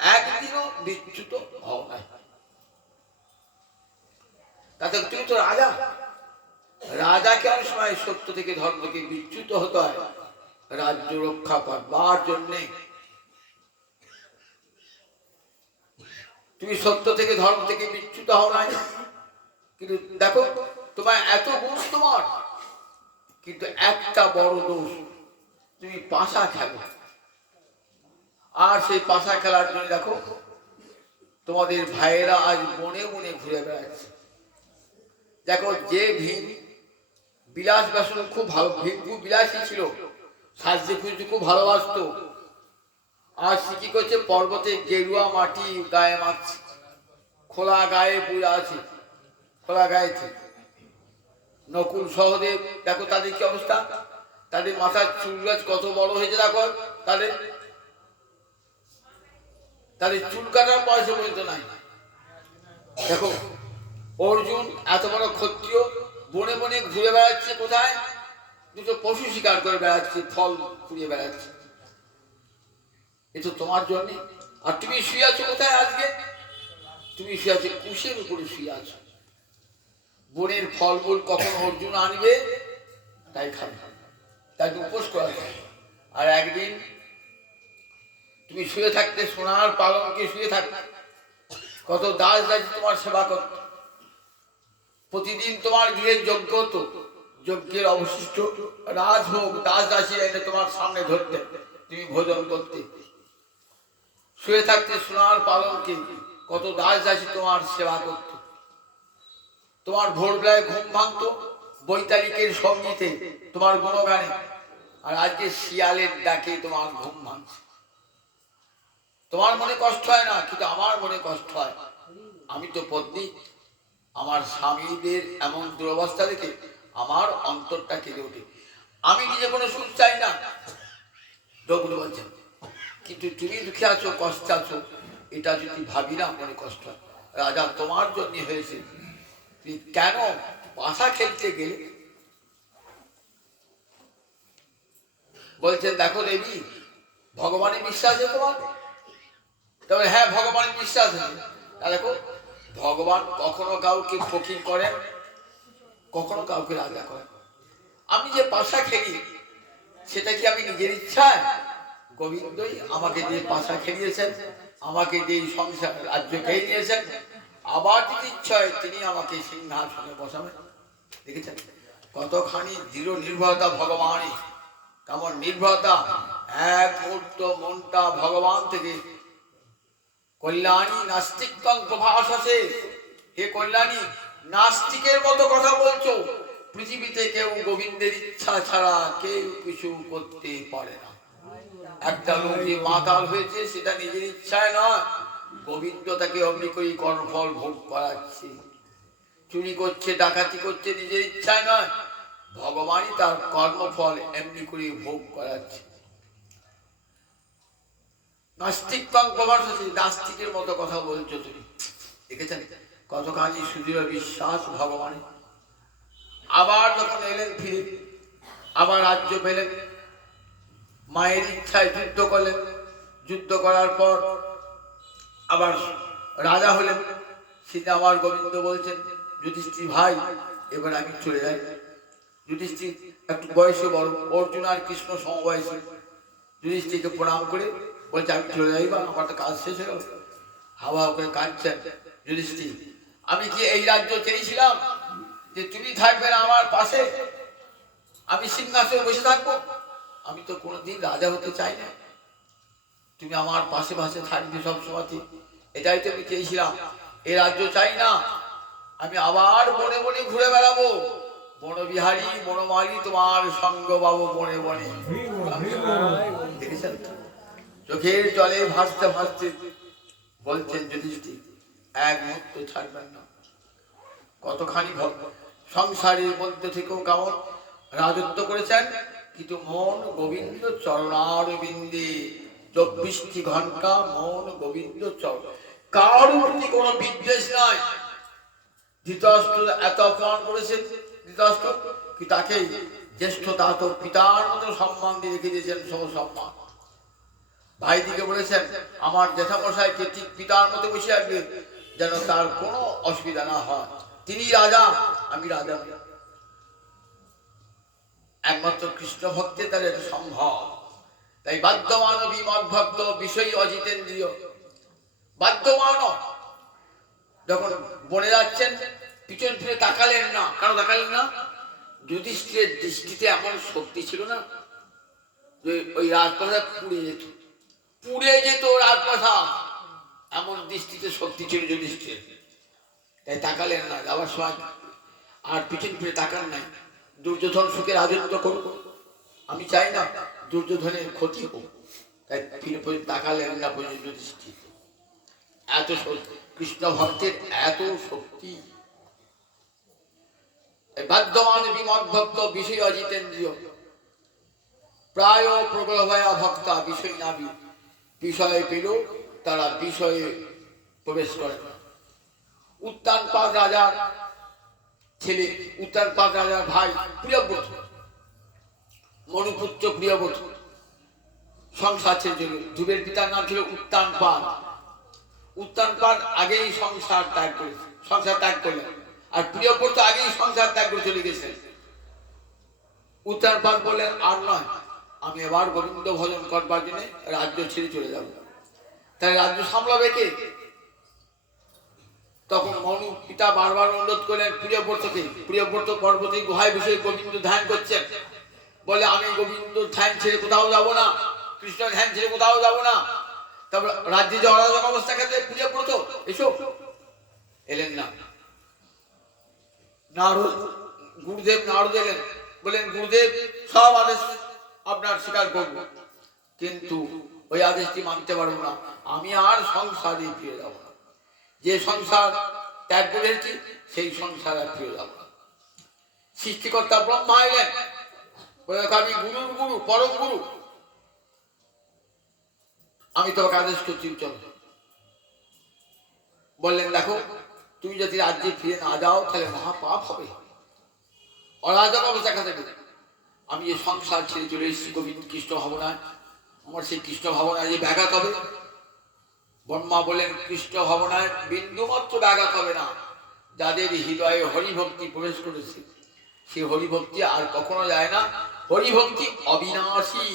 একদিনও বিচ্যুত হও না। তাতে তুমি তো রাজা, রাজাকে অনেক সময় সত্য থেকে ধর্ম থেকে বিচ্যুত হতে হয় রাজ্য রক্ষা করবার জন্যে। তুমি সত্য থেকে ধর্ম থেকে বিচ্যুত হও না, কিন্তু দেখো তোমার এত গুণ তোমার, কিন্তু একটা বড় দোষ, তুমি পাশা খেলো। আর সেই পাশা খেলার জন্য দেখো তোমাদের ভাইয়েরা আজ বনে বনে ঘুরে বেড়াচ্ছে। দেখো যে ভীম বিলাস বাসন খুব ভালো, ভীম খুব বিলাসী ছিল, সাজতে খুঁজতে খুব ভালোবাসতো। আর সে কি করছে, পর্বতে গেরুয়া মাটি গায়ে মাখছে, খোলা গায়ে পুজো আছে, খোলা গায়েছে। নকুল সহদেব দেখো তাদের কি অবস্থা, তাদের মাথার চুল গাছ কত বড় হয়েছে দেখো, তাদের তাদের চুল কাটার পয়সা পর্যন্ত নাই। দেখো অর্জুন এত বড় ক্ষত্রিয় বনে বনে ঘুরে বেড়াচ্ছে, কোথায় দুটো পশু শিকার করে বেড়াচ্ছে, ফল ফুরিয়ে বেড়াচ্ছে। এ তো তোমার জন্য। আর তুমি শুয়ে আছো কোথায় আজকে, তুমি শুয়ে আছো কুশের উপরে শুয়ে আছো। বনের ফলমূল কখন অর্জুন আনবে তাই খাবে, তাই উপোস করা যায়। আর একদিন তুমি শুয়ে থাকতে সোনার পালঙ্কে শুয়ে থাকতে, কত দাস দাসী তোমার সেবা করত। প্রতিদিন তোমার গৃহের যজ্ঞ হতো, যজ্ঞের অবশিষ্ট রাজভোগ দাস দাসী এনে তোমার সামনে ধরতে, তুমি ভোজন করতে। শুয়ে থাকতে সোনার পালঙ্কে কত দাস দাসী তোমার সেবা করত। তোমার ভোরবেলায় ঘুম ভাঙতো বৈতারিকের সঙ্গীতে, তোমার গুণগানে। আর আজকে শিয়ালের ডাকে তোমার ঘুম ভাঙছে। তোমার মনে কষ্ট হয় না, কিন্তু আমার মনে কষ্ট হয়। আমি তো পত্নী, আমার স্বামীদের এমন দুরবস্থা দেখে আমার অন্তরটা কেঁদে ওঠে। আমি নিজে কোনো সুখ চাই না, ডগুলো বলছেন, কিন্তু তুমি দুঃখে আছো, কষ্টে আছো, এটা যদি ভাবি না মনে কষ্ট হয়। রাজা তোমার জন্য হয়েছে, তুমি কেন পাশা খেলতে গেলে? বলছেন দেখো দেবী, ভগবানের বিশ্বাস আছে তোমার? তবে হ্যাঁ, ভগবানের বিশ্বাস আছে। দেখো ভগবান কখনো কাউকে ফকির করেন, কখনো কাউকে রাজা করেন। আমি যে পাশা খেলি সেটা কি আমি নিজের ইচ্ছায়? গোবিন্দই আমাকে যে পাশা খেলিয়েছেন, আমাকে যে সংসার রাজ্য খেয়ে নিয়েছেন, আবার যদি ইচ্ছা হয় তিনি আমাকে সিংহাসনে বসাবেন। দেখেছেন কতখানি দৃঢ় নির্ভরতা ভগবানই, কেমন নির্ভরতা। এক মুহূর্ত মনটা ভগবান থেকে, কল্যাণী নাস্তিকং প্রভাসসে, হে কল্যাণী নাস্তিকের মতো কথা বলছো। পৃথিবীতে কেউ গোবিন্দের ইচ্ছা ছাড়া কেউ কিছু করতে পারে না। একটা লোক যে মাতাল হয়েছে সেটা নিজের ইচ্ছায় নয়, গোবিন্দ তাকে অমনি করে কর্মফল ভোগ করাচ্ছে। চুরি করছে, ডাকাতি করছে, নিজের ইচ্ছায় নয়, ভগবানই তার কর্মফল এমনি করে ভোগ করাচ্ছে। নাস্তিকং প্রভাসসে, নাস্তিকের মতো কথা বলছো তুমি। দেখেছেন কতখানি সুদৃঢ় বিশ্বাস ভগবানে। আবার যখন এলেন ফিরে, আবার রাজ্য পেলেন, মায়ের ইচ্ছায় যুদ্ধ করলেন। যুদ্ধ করার পর আবার রাজা হলেন। সেটা আমার গোবিন্দ বলছেন, যুধিষ্ঠির ভাই এবার আমি চলে যাই। যুধিষ্ঠির একটু বয়সে বড়, অর্জুন আর কৃষ্ণ সমবয়সী। যুধিষ্ঠিরকে প্রণাম করে বলছে আমি চলে যাই, বা আমার তো কাজ শেষ হয়ে গেল। হাওয়া করে কাঁদছেন যুধিষ্ঠির, আমি কি এই রাজ্য চেয়েছিলাম যে তুমি থাকবে না আমার পাশে, আমি সিংহাসনে বসে থাকবো? আমি তো কোনোদিন রাজা হতে চাই না, তুমি আমার পাশে পাশে থাকবে সবসময়, এটাই তো আমি চেয়েছিলাম। এ রাজ্য চাই না, আমি আবার বনে বনে ঘুরে বেড়াবো, বনবিহারী বনমালী তোমার সঙ্গ পাবো বনে বনে। দেখেছেন চোখের জলে ভাসতে ভাসতে বলছেন যুধিষ্ঠির এক মুহূর্ত ছাড়বেন না। কতখানি সংসারের মধ্যে থেকেও কেমন রাজত্ব করেছেন, কিন্তু মন গোবিন্দ চরণারবিন্দে। 24টি ঘন্টা মন গোবিন্দ চরণ, কারোর প্রতি কোনো বিদ্বেষ নাই। ধৃতরাষ্ট্র এত অপমান করেছেন, ধৃতরাষ্ট্র কি তাকে জ্যেষ্ঠ তাত পিতার মতো সম্মান দিয়ে রেখে দিয়েছেন, সমসম্মান। ভাইদিকে বলেছেন আমার জ্যাঠামশাইকে ঠিক পিতার মতো বসে আসবে, যেন তার কোনো অসুবিধা না হয়। তিনি রাজা, আমি রাজা। একমাত্র কৃষ্ণ ভক্তের দ্বারা এটা সম্ভব। তাই বাধ্যমান বিমদ ভক্ত বিষয় অজিতেন্দ্রিয়। বাধ্যমান যখন বনে যাচ্ছেন পিছন ফিরে তাকালেন না। কেন তাকালেন না? যুধিষ্ঠিরের দৃষ্টিতে এমন শক্তি ছিল না যে ওই রাজপ্রাসাদ পুড়ে যেত, পুড়ে যেত রাজপ্রাসাদ, এমন দৃষ্টিতে শক্তি ছিল যুধিষ্ঠিরের। তাই তাকালেন না যাওয়ার সময়, আর পিছন ফিরে তাকান নাই। দুর্যোধন সুখে রাজত্ব করুক, আমি চাই না দুর্যোধনের ক্ষতি হোক, তাই ফিরে তাকালেন না পর্যন্ত দৃষ্টি। এত কৃষ্ণ ভক্তের এত শক্তি। বাধ্যমান বিমদ্ভক্ত বিষয় অজিতেন্দ্রিয় প্রায় প্রবলভয়া ভক্তা বিষয় নাবি, বিষয়ে পেল তারা বিষয়ে প্রবেশ করে। উত্তানপাদ রাজার ছেলে, উত্তানপাদ রাজার ভাই প্রিয়ব্রত, মনুপুত্র প্রিয়ব্রত সংসার ছেড়ে ধ্রুবের পিতার নাম ছিল উত্তানপাদ। উত্তানপাদ আগেই সংসার ত্যাগ করলেন, আর প্রিয়ব্রত আগেই সংসার ত্যাগ করে চলে গেছেন। উত্তানপাদ বললেন, আর নয়, আমি এবার গোবিন্দ ভজন করবার জন্য রাজ্য ছেড়ে চলে যাব। তাই রাজ্য সামলাবে কে? তখন মনু পিতা বারবার অনুরোধ করলেন প্রিয়ব্রতকে। প্রিয়ব্রত পর্বতী গুহায় বসে গোবিন্দ ধ্যান করছেন, বলে আমি গোবিন্দ ধ্যান ছেড়ে কোথাও যাব না, কৃষ্ণ ধ্যান ছেড়ে কোথাও যাব না। তারপর রাজ্যে যে অরাজক অবস্থা গেছে, প্রিয়ব্রত এসো। এলেন না। নারদ, গুরুদেব নারদ এলেন, বলেন গুরুদেব সব আদেশ আপনার স্বীকার করব, কিন্তু ওই আদেশটি মানতে পারবো না, আমি আর সংসারে ফিরে যাব না। যে সংসার ত্যাগ করেছি সেই সংসার আর ফিরে যাব না। সৃষ্টিকর্তা ব্রহ্মা এলেন, আমি গুরুর গুরু, পরম গুরু, আমি তোমাকে আদেশ করছি চলো। বললেন দেখো, তুমি যদি রাজ্যে ফিরে না যাও তাহলে মহাপাপ হবে, অরাজক অবস্থা থাকবে। আমি যে সংসার ছেড়ে চলে এসেছি গোবিন্দ কৃষ্ণ ভাবনায়, আমার সেই কৃষ্ণ ভাবনায় যে ব্যাঘাত হবে। ব্রহ্মা বলেন কৃষ্ণ ভাবনায় বিন্দু মাত্র ব্যাঘাত হবে না। যাদের হৃদয়ে হরিভক্তি প্রবেশ করেছে, সে হরিভক্তি আর কখনো যায় না। হরিভক্তি অবিনাশী,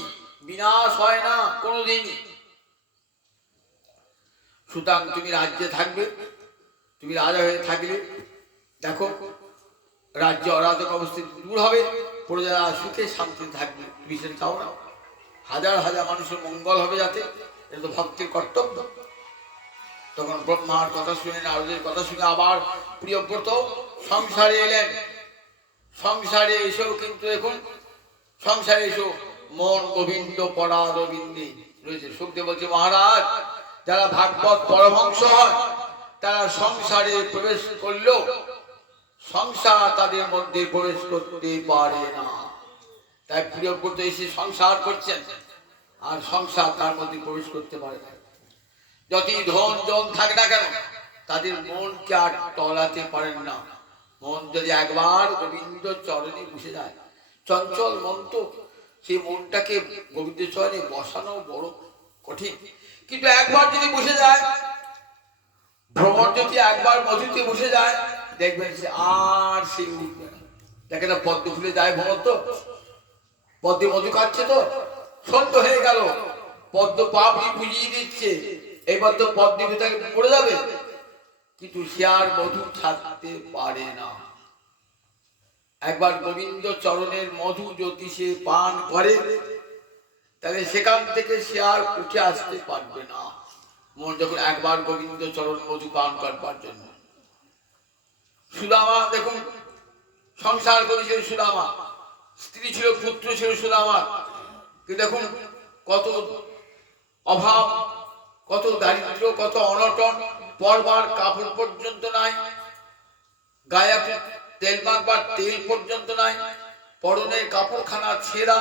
বিনাশ হয় না কোনোদিনই। সুতরাং তুমি রাজ্যে থাকবে, তুমি রাজা হয়ে থাকলে দেখো রাজ্য অরাজক অবস্থিতি দূর হবে, প্রজারা সুখে শান্তিতে থাকবে। তুমি সেটা চাও না? হাজার হাজার মানুষের মঙ্গল হবে যাতে, এটা তো ভক্তের কর্তব্য। তখন ব্রহ্মার কথা শুনে, নারদের কথা শুনে আবার প্রিয়ব্রত সংসারে এলেন। সংসারে এসেও কিন্তু এখন সংসারে এসেও মন গোবিন্দ পরারবিন্দে রয়েছে। সুখদেব বলছে মহারাজ, যারা ভাগবত পরমহংস হয় তারা সংসারে প্রবেশ করলেও সংসার তাদের মধ্যে প্রবেশ করতে পারে না। তাই প্রিয়ব্রত এসে সংসার করছেন, আর সংসার তার মধ্যে প্রবেশ করতে পারে না। যতই ধন জন থাকে না কেন, তাদের মনকে আর টলাতে পারেন না। মন যদি একবার গোবিন্দ চরণে বসে যায়, চঞ্চল মন তো, সেই মনটাকে গোবিন্দ চরণে বসানো বড় কঠিন। কিন্তু একবার যদি বসে যায়, ভ্রমণ যদি একবার মধুতে বসে যায়, দেখবেন সে আর সে উঠবে না। দেখে না পদ্ম ফুলে যায় ভ্রমণ, তো পদ্মে মধু খাচ্ছে, তো সন্ধ্যা হয়ে গেল, পদ্ম পাপড়ি বুঝিয়ে দিচ্ছে, এবার তো পদ্মে ভিতরে পড়ে যাবে, কিন্তু সে আর মধু ছাড়তে পারে না। একবার গোবিন্দ চরণের মধু যদি সে পান করে, তাহলে সেখান থেকে সে আর উঠে আসতে পারবে না। মন যখন একবার গোবিন্দ চরণ মধু পান করবার জন্য। সুদামা দেখুন সংসার করেছিল, সুদামা স্ত্রী ছিল, পুত্র ছিল সুদামা, কিন্তু দেখুন কত অভাব, কত দারিদ্র, কত অনটন, পরবার কাপড় পর্যন্ত নাই, গায়ে তেল মাখবার তেল পর্যন্ত নাই, পরনের কাপড়খানা ছেঁড়া,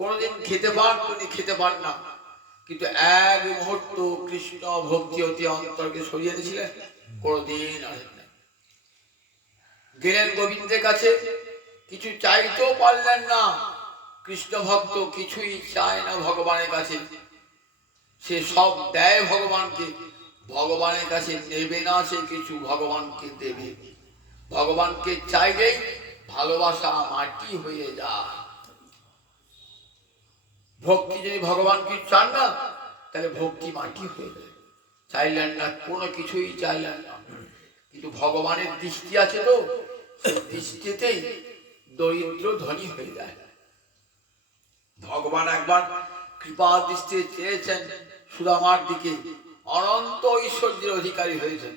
কোনোদিন খেতে পান, কোনদিন খেতে পান না। কিন্তু এক মুহূর্ত কৃষ্ণ ভক্তি অতি অন্তরকে সরিয়ে দিয়েছিলেন, কোনোদিন আসেন না। গেলেন গোবিন্দের কাছে, কিছু চাইতেও পারলেন না। কৃষ্ণ ভক্ত কিছুই চায় না ভগবানের কাছে, সে সব দেয় ভগবানকে, ভগবানের কাছে নেবে না সে কিছু, ভগবানকে দেবে। ভগবানকে চাইলেই ভালোবাসা মাটি হয়ে যায়। ভক্তি যদি ভগবানকে চান না, তাহলে ভক্তি মাটি হয়ে যায়। চাইলেন না, কোনো কিছুই চাইলেন না, কিন্তু ভগবানের দৃষ্টি আছে, তো দৃষ্টিতেই দরিদ্র ধনী হয়ে যায়। ভগবান একবার কৃপা দৃষ্টি চেয়েছেন সুদামার দিকে, অনন্ত ঐশ্বর্যের অধিকারী হয়েছেন।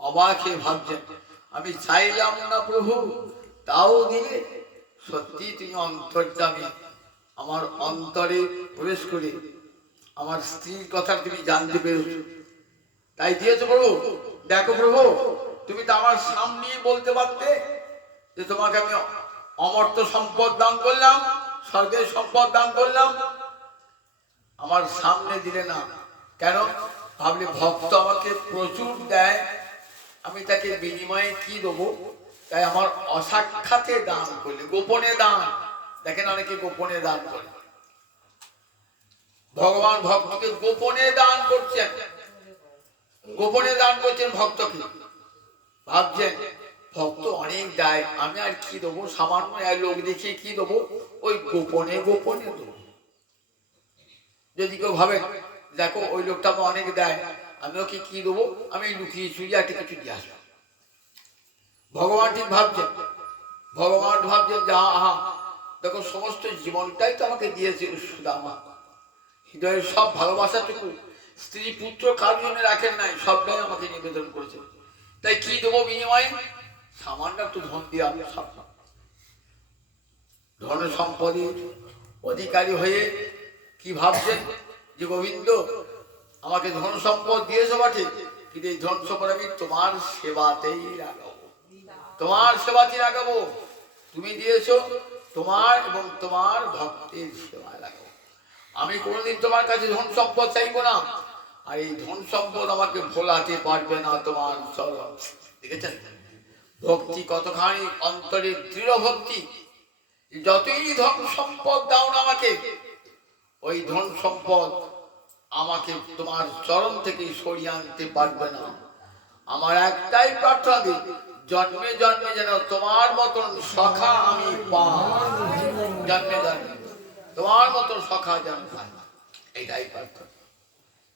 অবাক হয়ে ভাবছেন, আমি চাইলাম না প্রভু, তাও দিলে, সত্যি তুমি অন্তর্যামী, আমার অন্তরে প্রবেশ করে আমার স্ত্রীর কথা তুমি জানতে পেরেছো, তাই দিয়েছো প্রভু। দেখো প্রভু, তুমি তো আমার সামনে বলতে পারতে যে তোমাকে আমি অমর্ত্য সম্পদ দান করলাম, স্বর্গের সম্পদ দান করলাম, আমার সামনে দিলে না কেন? ভাবলে ভক্ত আমাকে প্রচুর দেয়, আমি তাকে বিনিময়ে কি দেবো, তাই আমার অসাক্ষাতে দান করলে, গোপনে দান। দেখেন অনেকে গোপনে দান করে, ভগবান ভক্তকে গোপনে দান করছেন, গোপনে দান করছেন ভক্তকে। ভাবছেন ভক্ত অনেক দেয়, আমি আর কি দেবো, সামান্য এক লোক দেখিয়ে কি দেবো, ওই গোপনে গোপনে দেবো। যদি কেউ ভাবে দেখো ওই লোকটা তো অনেক দেয়, আমি ওকে কি দেবো, আমি লুকিয়ে চুরিয়ে একটা কিছু দিয়ে আসবো। ভগবান ঠিক ভাবছেন, ভগবান ভাবছেন যে আহা দেখো সমস্ত জীবনটাই তো আমাকে দিয়েছে সুদামা, হৃদয়ের সব ভালোবাসাটুকু স্ত্রী পুত্র কার জন্য রাখেন নাই, সবটাই আমাকে নিবেদন করেছে, তাই কি দেবো বিনিময়ে, সামান্য একটু ধন দিয়ে আমি সব ধন সম্পদের অধিকারী হয়ে কি ভাবছেন যে গোবিন্দ আমাকে ধন সম্পদ দিয়েছো বটে, কিন্তু এই ধন সম্পদ আমি তোমার সেবাতেই লাগাবো, তোমার সেবাতেই লাগাবো। তুমি দিয়েছো তোমার এবং তোমার ভক্তের সেবায় লাগাবো। আমি কোনোদিন তোমার কাছে ধন সম্পদ চাইবো না, আর এই ধন সম্পদ আমাকে ভোলাতে পারবে না তোমার চরণ। দেখেছেন ভক্তি কতখানি অন্তরে দৃঢ় ভক্তি, যতই ধন সম্পদ দাও না আমাকে, ওই ধন সম্পদ আমাকে তোমার চরণ থেকে সরিয়ে আনতে পারবে না। আমার একটাই প্রার্থনা, জন্মে জন্মে যেন তোমার মতন সখা আমি পাই, জন্মে জন্মে তোমার মতন সখা যেন পাই, এটাই প্রার্থনা,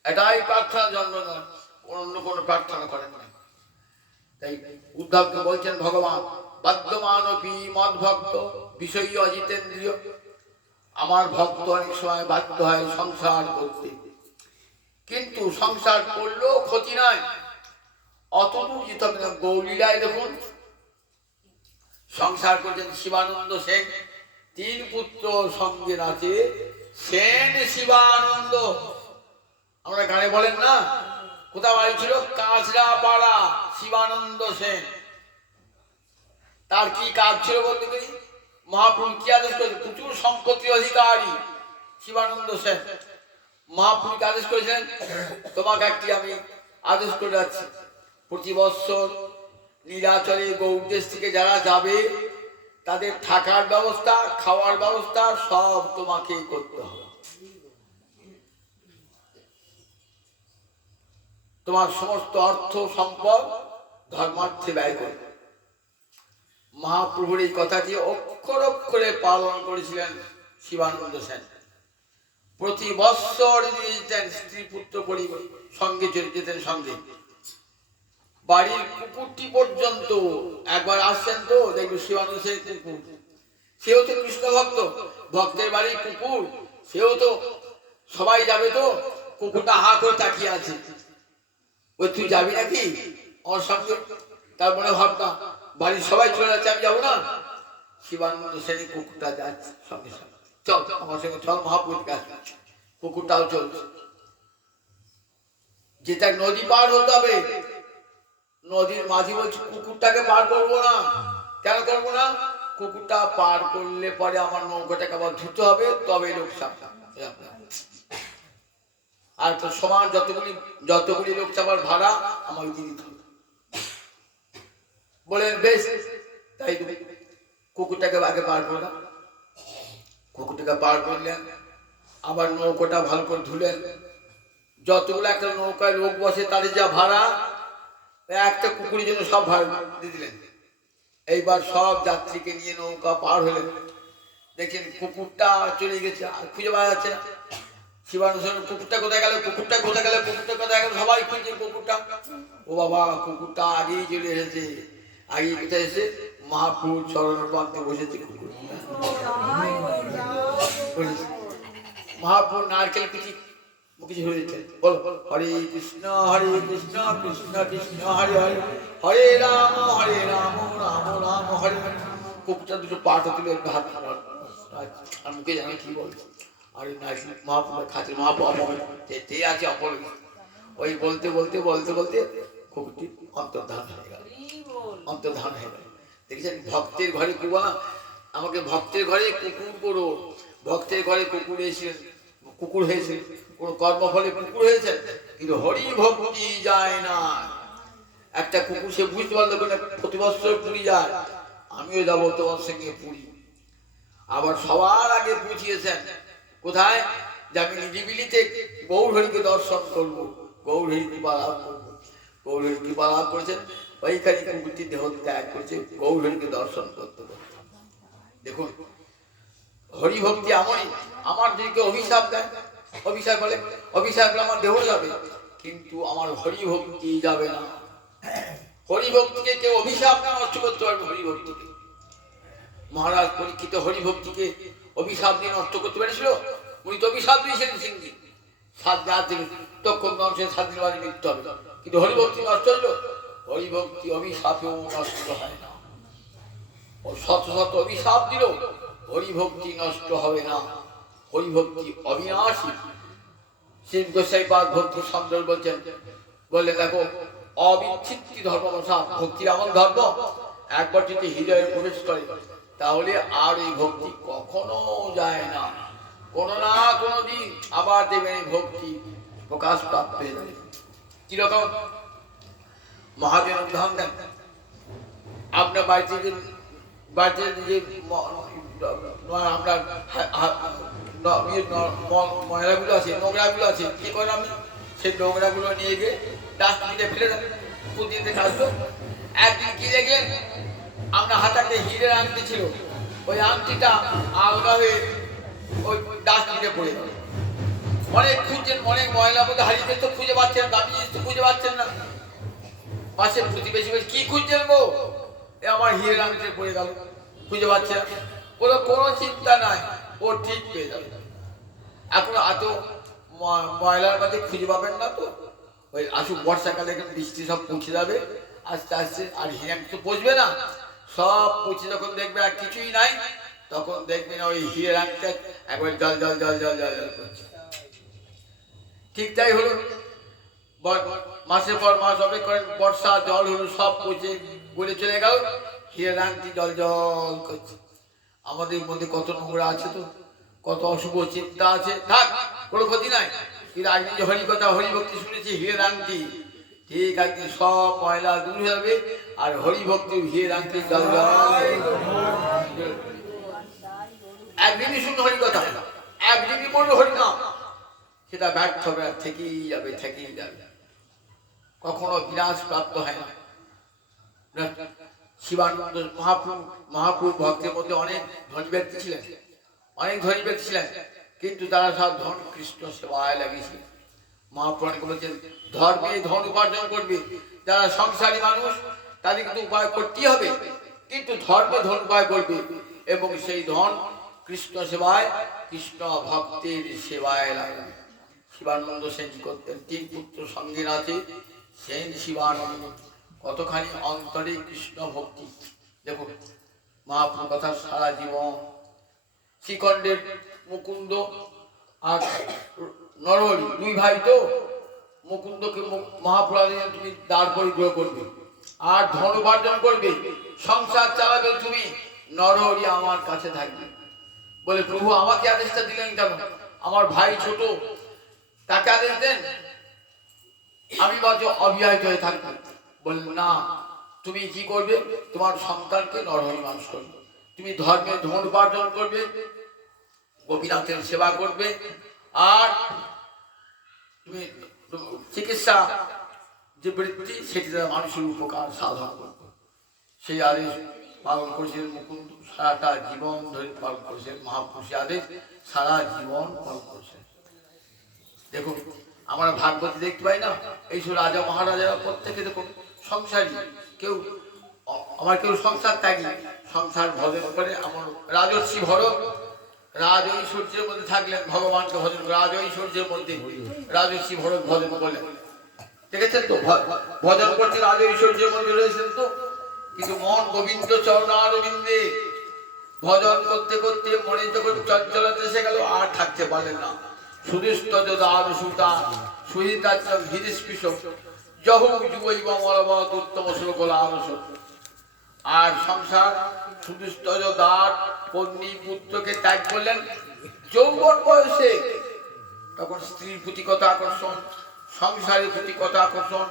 এটাই প্রার্থনা, জন্ম নয়, অন্য কোনো প্রার্থনা করেন না। তাই উদ্ধবকে বলছেন ভগবান, বাদ্যমানপি মদ ভক্ত বিষয়ী অজিতেন্দ্রিয়, আমার ভক্ত অনেক সময় বাধ্য হয় সংসার করতে, কিন্তু সংসার করলেও ক্ষতি নাই, অতদূর যেতে হবে না। গৌলীলায় দেখুন সংসার করছেন শিবানন্দ সেন, 3 পুত্র সঙ্গে আছে, সেন শিবানন্দ। আমরা গানে বলেন না, কোথাও বাড়ি ছিল কাঁচরা পাড়া, শিবানন্দ সেন। তার কি কাজ ছিল বলতে পারি, মহাপ্রভু কি আদেশ করেছেন, প্রচুর সম্পত্তি অধিকারী শিবানন্দ সেন। মহাপ্রভুকে আদেশ করেছেন তোমাকে একটি আমি আদেশ করে যাচ্ছি, প্রতি বৎসর নীলাচলে গৌড়দেশ থেকে যারা যাবে তাদের থাকার ব্যবস্থা, খাওয়ার ব্যবস্থা সব তোমাকে করতে হবে, তোমার সমস্ত অর্থ সম্পদ ধর্মার্থে ব্যয় করবে। মহাপ্রভুর এই কথাটি অক্ষর অক্ষরে পালন করেছিলেন শিবানন্দ সেন। প্রতি বৎসর নিয়ে যেতেন স্ত্রী পুত্র পরিবার সঙ্গে যেতেন সঙ্গে, বাড়ির কুকুরটি পর্যন্ত একবার আসছেন তো দেখবে শিবানন্দ সেন কুকুর, সেও তো কৃষ্ণ ভক্ত, ভক্তের বাড়ির কুকুর, সেও তো সবাই যাবে তো কুকুরটা হা করে তাকিয়ে আছে, ওই তুই যাবি নাকি আমার সঙ্গে, তারপরে ভাবনা বাড়ির সবাই চলে যাচ্ছে আমি যাবো না, শিবানন্দ সেন কুকুরটা যাচ্ছে সঙ্গে সঙ্গে, চল আমার সঙ্গে চল মহাপ্রভুর কাছে, কুকুরটাও চলছে। যেটা নদী পার হতে হবে, নদীর মাঝি বলছে কুকুরটাকে পার করবো না, কেন করবো না, কুকুরটা পার করলে পরে আমার নৌকাটাকে আবার ধুতে হবে, তবে লোক সাবধান। আর তো সমান যতগুলি লোক চাপার ভাড়া আমাকে দিয়ে দিতে হবে। বলেন বেশ, তাই কুকুরটাকে আগে পার করলাম, কুকুরটাকে পার করলেন, আবার নৌকাটা ভালো করে ধুলেন, যতগুলো একটা নৌকায় লোক বসে তাদের যা ভাড়া, একটা কুকুরের জন্য সব ভাড়া দিয়ে দিলেন। এইবার সব যাত্রীকে নিয়ে নৌকা পার হলেন, দেখছেন কুকুরটা চলে গেছে, আর খুঁজে পাওয়া যাচ্ছে না। শিবানন্দ সেন কুকুরটা কোথায় গেল, কুকুরটা কোথায় গেল, কুকুরটা কোথায় গেল, সবাই খুঁজছে কুকুরটা। ও বাবা, কুকুরটা আগেই চলে এসেছে, আগে কোথায় এসে মহাপ্রভুর চরণের পান্তে বসেছে কুকুর। মহাপ্রভু নারকেল কিছু কিছু হয়েছে, বলো হরে কৃষ্ণ কৃষ্ণ কৃষ্ণ হরে হরে, হরে রাম রাম রাম হরে হরে। কুকুরটা দুটো পাটা তুলে হাত আর মুখে জানো কি বলছে আর মহাপুর খাতে মহাপ্রভু তে আছে অপর ওই বলতে বলতে বলতে বলতে কুকুরটি অন্তর্ধান হয়ে গেল। অন্তর্ধান হয়ে গেল। দেখেছেন ভক্তের ঘরে কুয়া আমাকে ভক্তের ঘরে কুকুর করো, ভক্তের ঘরে কুকুর এসে কুকুর হয়েছে, কোন কর্মফলে কুকুর হয়েছে, কিন্তু হরি ভক্তি যায় না। একটা কুকুর সে বুঝতে পারলো কিনা প্রতি বছর পুরী যায়, আমিও যাবো তোমার সঙ্গে পুরী। আবার সবার আগে বুঝিয়েছেন কোথায় যে আমি নিরিবিলিতে গৌরহরিকে দর্শন করবো, গৌরহরি কৃপা লাভ করবো। গৌরহরি কৃপা লাভ করেছেন, ওইখানে কুকুরটি দেহ ত্যাগ করছে গৌরহরিকে দর্শন করতে করতে। দেখুন হরি ভক্তি এমনই, আমার দিকে অভিশাপ দেয়, অভিশাপ বলে অভিশাপ আমার দেহ যাবে, কিন্তু আমার হরি ভক্তি যাবে না। হরি ভক্তিকে কেউ অভিশাপ না নষ্ট করতে পারবে। হরি ভক্তিকে মহারাজ পরীক্ষিত হরি ভক্তিকে অভিশাপ দিয়ে নষ্ট করতে পেরেছিল? উনি তো অভিশাপ দিয়েছিলেন সিংহী, 7 দিন তখন মানুষের 7 দিন বাড়ি মৃত্যু হবে, কিন্তু হরি ভক্তি নষ্ট হইল? হরি ভক্তি অভিশাপেও নষ্ট হয় না। ও শত শত অভিশাপ দিল, হরি ভক্তি নষ্ট হবে না। হরি ভক্তি অবিনাশী। শ্রী গোসাইপাদ ভক্তি সুন্দর বলছেন, বললে দেখো অবিচ্ছিন্ন ধর্ম ভক্তি এমন ধর্ম একবার যদি হৃদয়ে প্রবেশ করে তাহলে আর এই ভক্তি কখনো যায় না। কোনো না কোনো দিন আবার দেবেন এই ভক্তি প্রকাশ প্রাপ্ত হয়ে যাবে। কিরকম মহাজন উদাহরণ দেন, আপনার বাড়িতে যে আপনার ময়লাগুলো আছে, নোংরাগুলো আছে, কি করেন আপনি? সেই নোংরাগুলো নিয়ে গিয়ে ডাস্টবিনে ফেলে দেন, প্রতিদিন কাজলো। একদিন কি দেখলেন আপনার হাতে একটা হীরের আংটি ছিল, ওই আংটিটা আলগা হয়ে ওই ডাস্টবিনে পড়ে গেল। অনেক খুঁজছেন, অনেক ময়লার মধ্যে হারিয়ে তো খুঁজে পাচ্ছেন, দামি জিনিস তো খুঁজে পাচ্ছেন না। পাশে প্রতিবেশী কি খুঁজছেন গো? এ আমার হীরের আংটি পড়ে গেল, খুঁজে পাচ্ছে না। ওরা কোনো চিন্তা নাই, ও ঠিক পেয়ে যাবে। এখন এত ময়লার মাঝে খুঁজে পাবেন না তো, ওই আসুক বর্ষাকালে বৃষ্টি সব পৌঁছে যাবে আস্তে আস্তে, আর হিরাং তো পচবে না, সব পৌঁছে যখন দেখবে আর কিছুই নাই, তখন দেখবেন ওই হীরের আংটা একবার জল জল জল জল জল জল করছে। ঠিক তাই হলো, মাসের পর মাস অপেক্ষা করেন, বর্ষা জল হলো, সব পচে গলে চলে গেল, হীরের আংটি জল জল করছে। আমাদের মধ্যে কত নোংরা আছে, তো কত অশুভ চিন্তা আছে, থাক কোনো ক্ষতি নাই, কিন্তু আজকে যে হরি কথা হরি ভক্তি শুনেছি, হীরের আংটি ঠিক আছে, সব ময়লা দূর হয়ে যাবে, আর হরি ভক্তি হীরের আংটি জল জল। একদিনই শুনতে হরি কথা, একদিনই বললো হরি নাম, সেটা ব্যর্থ হবে, আর থেকেই যাবে, থেকেই যাবে, কখনো বিনাশ প্রাপ্ত হয় না। শিবানন্দ মহাপ্রভু ভক্তের মধ্যে অনেক ধনী ব্যক্তি ছিলেন, অনেক ধনী ব্যক্তি ছিলেন, কিন্তু তারা সব ধন কৃষ্ণ সেবায় লাগিয়েছিল। মহাপ্রভু বলেছেন ধর্মে ধন উপার্জন করবে, যারা সংসারী মানুষ তাদের কিন্তু উপায় করতেই হবে, কিন্তু ধর্মে ধন উপায় করবে, এবং সেই ধন কৃষ্ণ সেবায়, কৃষ্ণ ভক্তের সেবায় লাগবে। শিবানন্দ সেন করতেন, 3 পুত্র সঙ্গে আছে, সেন শিবানন্দ, কতখানি অন্তরে কৃষ্ণ ভক্তি। দেখুন মহাপ্রভু কথা সারা জীবন, শ্রীখণ্ডের মুকুন্দ আর নরহরি 2 ভাই তো, মুকুন্দকে মহাপ্রভু তুমি দাঁড় পরিগ্রহ করবে আর ধন উপার্জন করবে, সংসার চালাবে তুমি, নরহরি আমার কাছে থাকবে। বলে প্রভু আমাকে আদেশটা দিলেন কেন? আমার ভাই ছোট, তাকে আদেশ দেন, আমি বলছো অবিবাহিত হয়ে থাকবো। বললেন না, তুমি কি করবে? তোমার সন্তানকে নরহরি মানুষ করবে, তুমি ধর্মে ধন উপার্জন করবে, গোপীনাথের সেবা করবে, আর তুমি চিকিৎসা যে বৃত্তি সেটি দ্বারা মানুষের উপকার সাধন করবে। সেই আদেশ পালন করেছিলেন মুকুন্দ, সারাটা জীবন ধরে পালন করেছেন মহাপুরুষ আদেশ, সারা জীবন পালন করেছেন। দেখুন আমরা ভাগবতী দেখতে পাই না, এইসব রাজা মহারাজারা প্রত্যেকে দেখুন সংসারী, কেউ আমার কেউ সংসার ত্যাগী, সংসার ভজন করে, আমার রাজর্ষি ভরত রাজ ঐশ্বর্যের মধ্যে থাকলেন, ভগবানকে ভজন রাজ ঐশ্বর্যের মধ্যে রাজর্ষি ভরত ভজন করলেন, দেখেছেন তো ভজন করছে, রাজ ঐশ্বর্যের মধ্যে রয়েছেন তো, কিন্তু মন গোবিন্দ চরণারবিন্দে, ভজন করতে করতে মনে যখন চঞ্চলতা এসে গেল আর থাকতে পারলেন না। সুদৃষ্টজ দারু সুতা সুহিতাচ্ছম হিরিস্পিস জহু যুবৈব মরবত উত্তম শ্লোকল আনস। আর সংসার সুদৃষ্টজ দার পত্নী পুত্রকে ত্যাগ করলেন। যৌবন বয়সে তখন স্ত্রীর প্রতি কত আকর্ষণ, সংসারের প্রতি কত আকর্ষণ,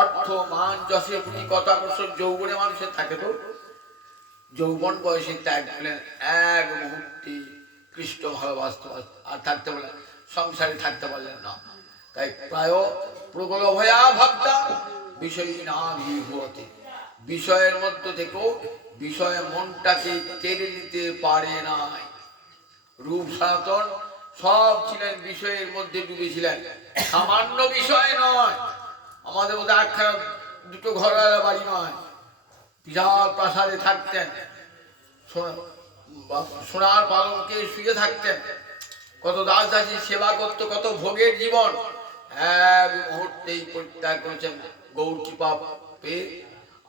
অর্থ মান যশের প্রতি কত আকর্ষণ যৌবনে মানুষের থাকে। তো যৌবন বয়সে ত্যাগ করলেন এক মুহূর্তে কৃষ্ণ ভালোবাসতে আর থাকতে পারলেন, সংসারে থাকতে পারলেন না। তাই প্রায় প্রগলভয়া ভক্তা বিষয়ী না বিভূতি, বিষয়ের মধ্য থেকেও বিষয়ে মনটাকে কেড়ে নিতে পারে নাই। রূপ সনাতন সব ছিলেন বিষয়ের মধ্যে ডুবেছিলেন, সামান্য বিষয় নয়। আমাদের মধ্যে একখানা দুটো ঘরওয়ালা বাড়ি নয়, বিরাট প্রাসাদে থাকতেন, সোনার পালঙ্কে শুয়ে থাকতেন, কত দাস দাসী সেবা করত, কত ভোগের জীবন এক মুহূর্তেই পরিত্যাগ করেছেন গৌর কৃপা পেয়ে।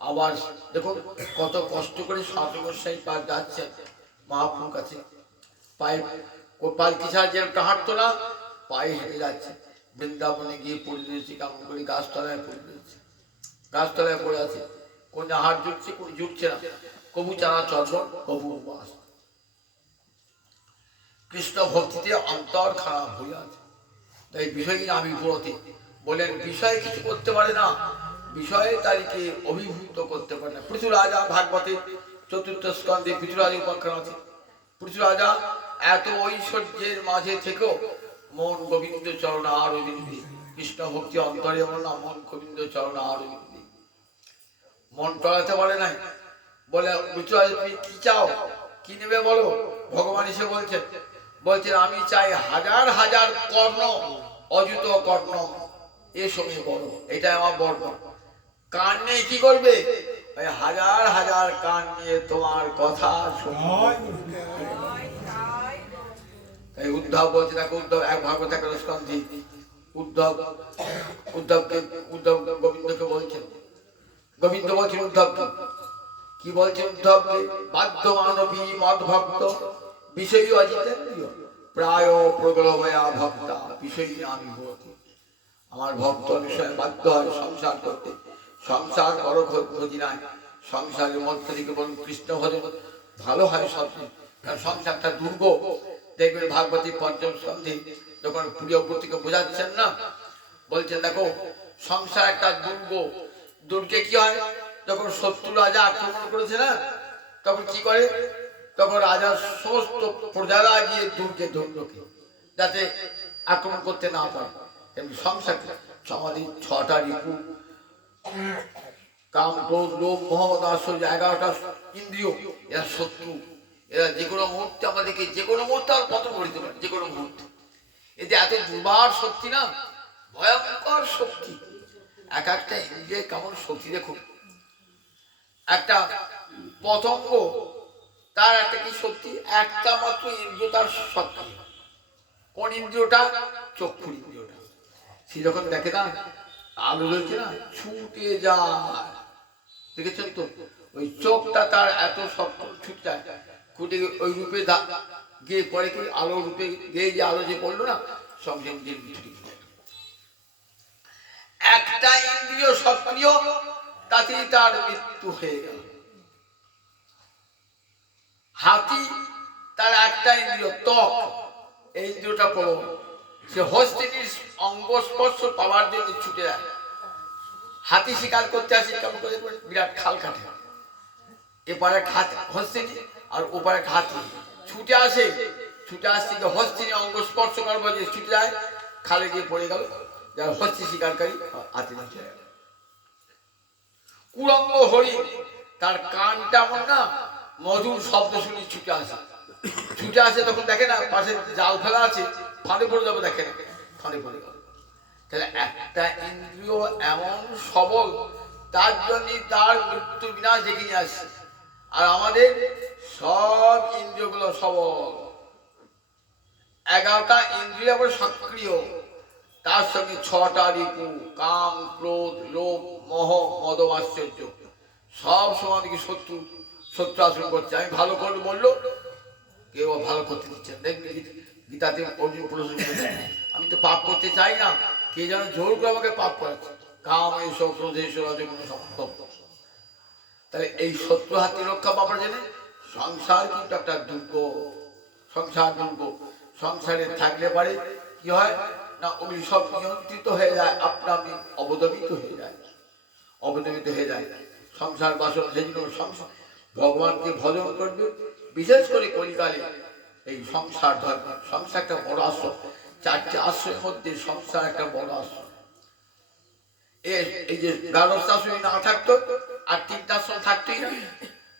আবার দেখুন কত কষ্ট করে সাধুগোসাই পার যাচ্ছেন মহাপ্রভুর কাছে, পায়ে পালকি ছাড়া যেটা হাঁটতো না, পায়ে হেঁটে যাচ্ছে। বৃন্দাবনে গিয়ে পড়ে রয়েছে, কেমন করে গাছতলায় পড়ে রয়েছে, গাছতলায় পড়ে আছে। কোন হাট জুটছে, কোন জুটছে না, কবু চানা চর্বণ, কবু বাস। কৃষ্ণ ভক্তিতে অন্তর খারাপ হয়ে আছে। তাই বিষয় আমি পুরোতে বলেন বিষয় কিছু করতে পারে না, বিষয়ে তারিখে অভিভূত করতে পারে না। পৃথু রাজা ভাগবতে চতুর্থ স্কন্ধে পৃথু রাজা উপাখ্যান আছে। পৃথু রাজা এত ঐশ্বর্যের মাঝে থেকেও মন গোবিন্দ চরণ আরবিন্দে, কৃষ্ণ ভক্তি অন্তরে এমন না, মন গোবিন্দ চরণ আরবিন্দে, মন টলাতে পারে নাই। বলে পৃথু রাজা তুমি কি চাও, কি নেবে বলো। ভগবান এসে বলছেন আমি চাই হাজার হাজার কর্ণ, অযুত কর্ণ এ সময় বড়, এটা আমার বর্ণ। কান নিয়ে কি করবে, ওই হাজার হাজার কান নিয়ে তোমার কথা শুনবে। এই উদ্ধব বলছে, দেখো উদ্ধব এক ভাগবত এক স্কন্ধি, উদ্ধব গোবিন্দকে বলছেন, গোবিন্দ বলছেন উদ্ধবকে, কি বলছেন উদ্ধবকে, বাধ্য মানবী মদ ভক্ত বিষয়ী অজিতেন্দ্রিয় প্রায় প্রগলভয়া ভক্তা বিষয়ী আমি ভবতি। আমার ভক্ত বিষয়ে বাধ্য হয় সংসার করতে, সংসার করো ক্ষতি নাই, সংসারের মধ্যে থেকে বলুন কৃষ্ণ ভজন ভালো হয় সব, কারণ সংসারটা দুর্গ। দেখবেন ভাগবতী পঞ্চম স্কন্ধে যখন প্রিয় প্রতিকে বোঝাচ্ছেন না, বলছেন দেখো সংসার একটা দুর্গ। দুর্গে কি হয়, যখন শত্রু রাজা আক্রমণ করেছে না, তখন কি করে, তখন রাজার সমস্ত প্রজারা গিয়ে দুর্গে ধরলকে যাতে আক্রমণ করতে না পারে। তেমনি সংসার সমাধি ছটা রিপু, কাম ক্রোধ লোভ মোহ আশ্চর্য 11টা ইন্দ্রিয়, এরা শত্রু। এরা যে কোনো মুহূর্তে আমাদেরকে যে কোনো মুহূর্তে আর পতন করিতে পারে, যে কোনো মুহূর্তে। এতে এত দুর্বার শক্তি না, ভয়ঙ্কর শক্তি। এক একটা ইন্দ্রিয় কেমন শক্তি দেখুন। একটা পতঙ্গ তার একটা কি শক্তি, একটা মাত্র ইন্দ্রিয় তার সক্রিয়। কোন ইন্দ্রিয়টা, চক্ষুর ইন্দ্রিয়টা। সে যখন দেখে না আলো রয়েছে না, ছুটে যায়। দেখেছেন তো, ওই চোখটা তার এত শক্ত, ছুটে যায়, ছুটে ওই রূপে গিয়ে পরে কি আলো রূপে গিয়ে যে আলো যে পড়লো না, সঙ্গে একটা ইন্দ্রিয় সক্রিয়, তাতেই তার মৃত্যু হয়ে গেল। হাতি তার একটা ইন্দ্রিয় ত্বক, এই ইন্দ্রিয়টা পড়ো, সে হস্তিনীর অঙ্গ স্পর্শ পাওয়ার জন্য ছুটে যায়। হাতি শিকার করতে আসে কেমন করে, বিরাট খাল কাটে, এপারে হস্তিনী আর ওপারে হাতি ছুটে আসে, ছুটে আসছে হস্তিনী অঙ্গ স্পর্শ করবার যে ছুটে যায়, খালে গিয়ে পড়ে গেল, যারা হস্তি শিকারকারী হাতি না চলে গেল। কুরঙ্গ হরিণ, তার কানটা এমন না, মধুর শব্দ শুনি ছুটে আসে, ছুটে আসে, তখন দেখে না পাশে জাল ফেলা আছে, ফাঁদে পড়ে যাবে, দেখে না ফাঁদে পড়ে গেল। তাহলে একটা ইন্দ্রিয় এমন সবল, তার জন্য তার মৃত্যু বিনাশ ডেকে নিয়ে আসছে। আর আমাদের সব ইন্দ্রিয়গুলো সবল, 11টা ইন্দ্রিয় আবার সক্রিয়, তার সঙ্গে 6টা রিপু, কাম ক্রোধ লোভ মোহ মদ আশ্চর্য, সব সময় শত্রু শত্রু আশ্রম করছে, আমি ভালো করবো বললো, কেউ ভালো করতে দিচ্ছেন। দেখবি গীতাতে অর্জুন প্রশ্ন করেছেন, আমি তো পাপ করতে চাই না, কে যেন জোর করে আমাকে পাপ করাচ্ছে। কাম এসব ক্রোধেশ রজগুণ সম্ভব। তাহলে এই শত্রু হাতে রক্ষা পাবার জন্য সংসার কিন্তু একটা দুর্গ, সংসার দুর্গ। সংসারে থাকলে পারে কি হয় না, ওই সব নিয়ন্ত্রিত হয়ে যায়, আপনা আপনি অবদমিত হয়ে যায়, অবদমিত হয়ে যায় সংসার বাসন। সেই জন্য সংসার ভগবানকে ভজন করবে, বিশেষ করে কলিকালে এই সংসার ধর্ম। সংসার একটা বড় আশ্রম, চারটে আশ্রমের মধ্যে সংসার একটা বড় আশ্রম। এই যে দ্বাদশাশ্রমী না থাকতো আর তিনটা আশ্রম থাকতোই না,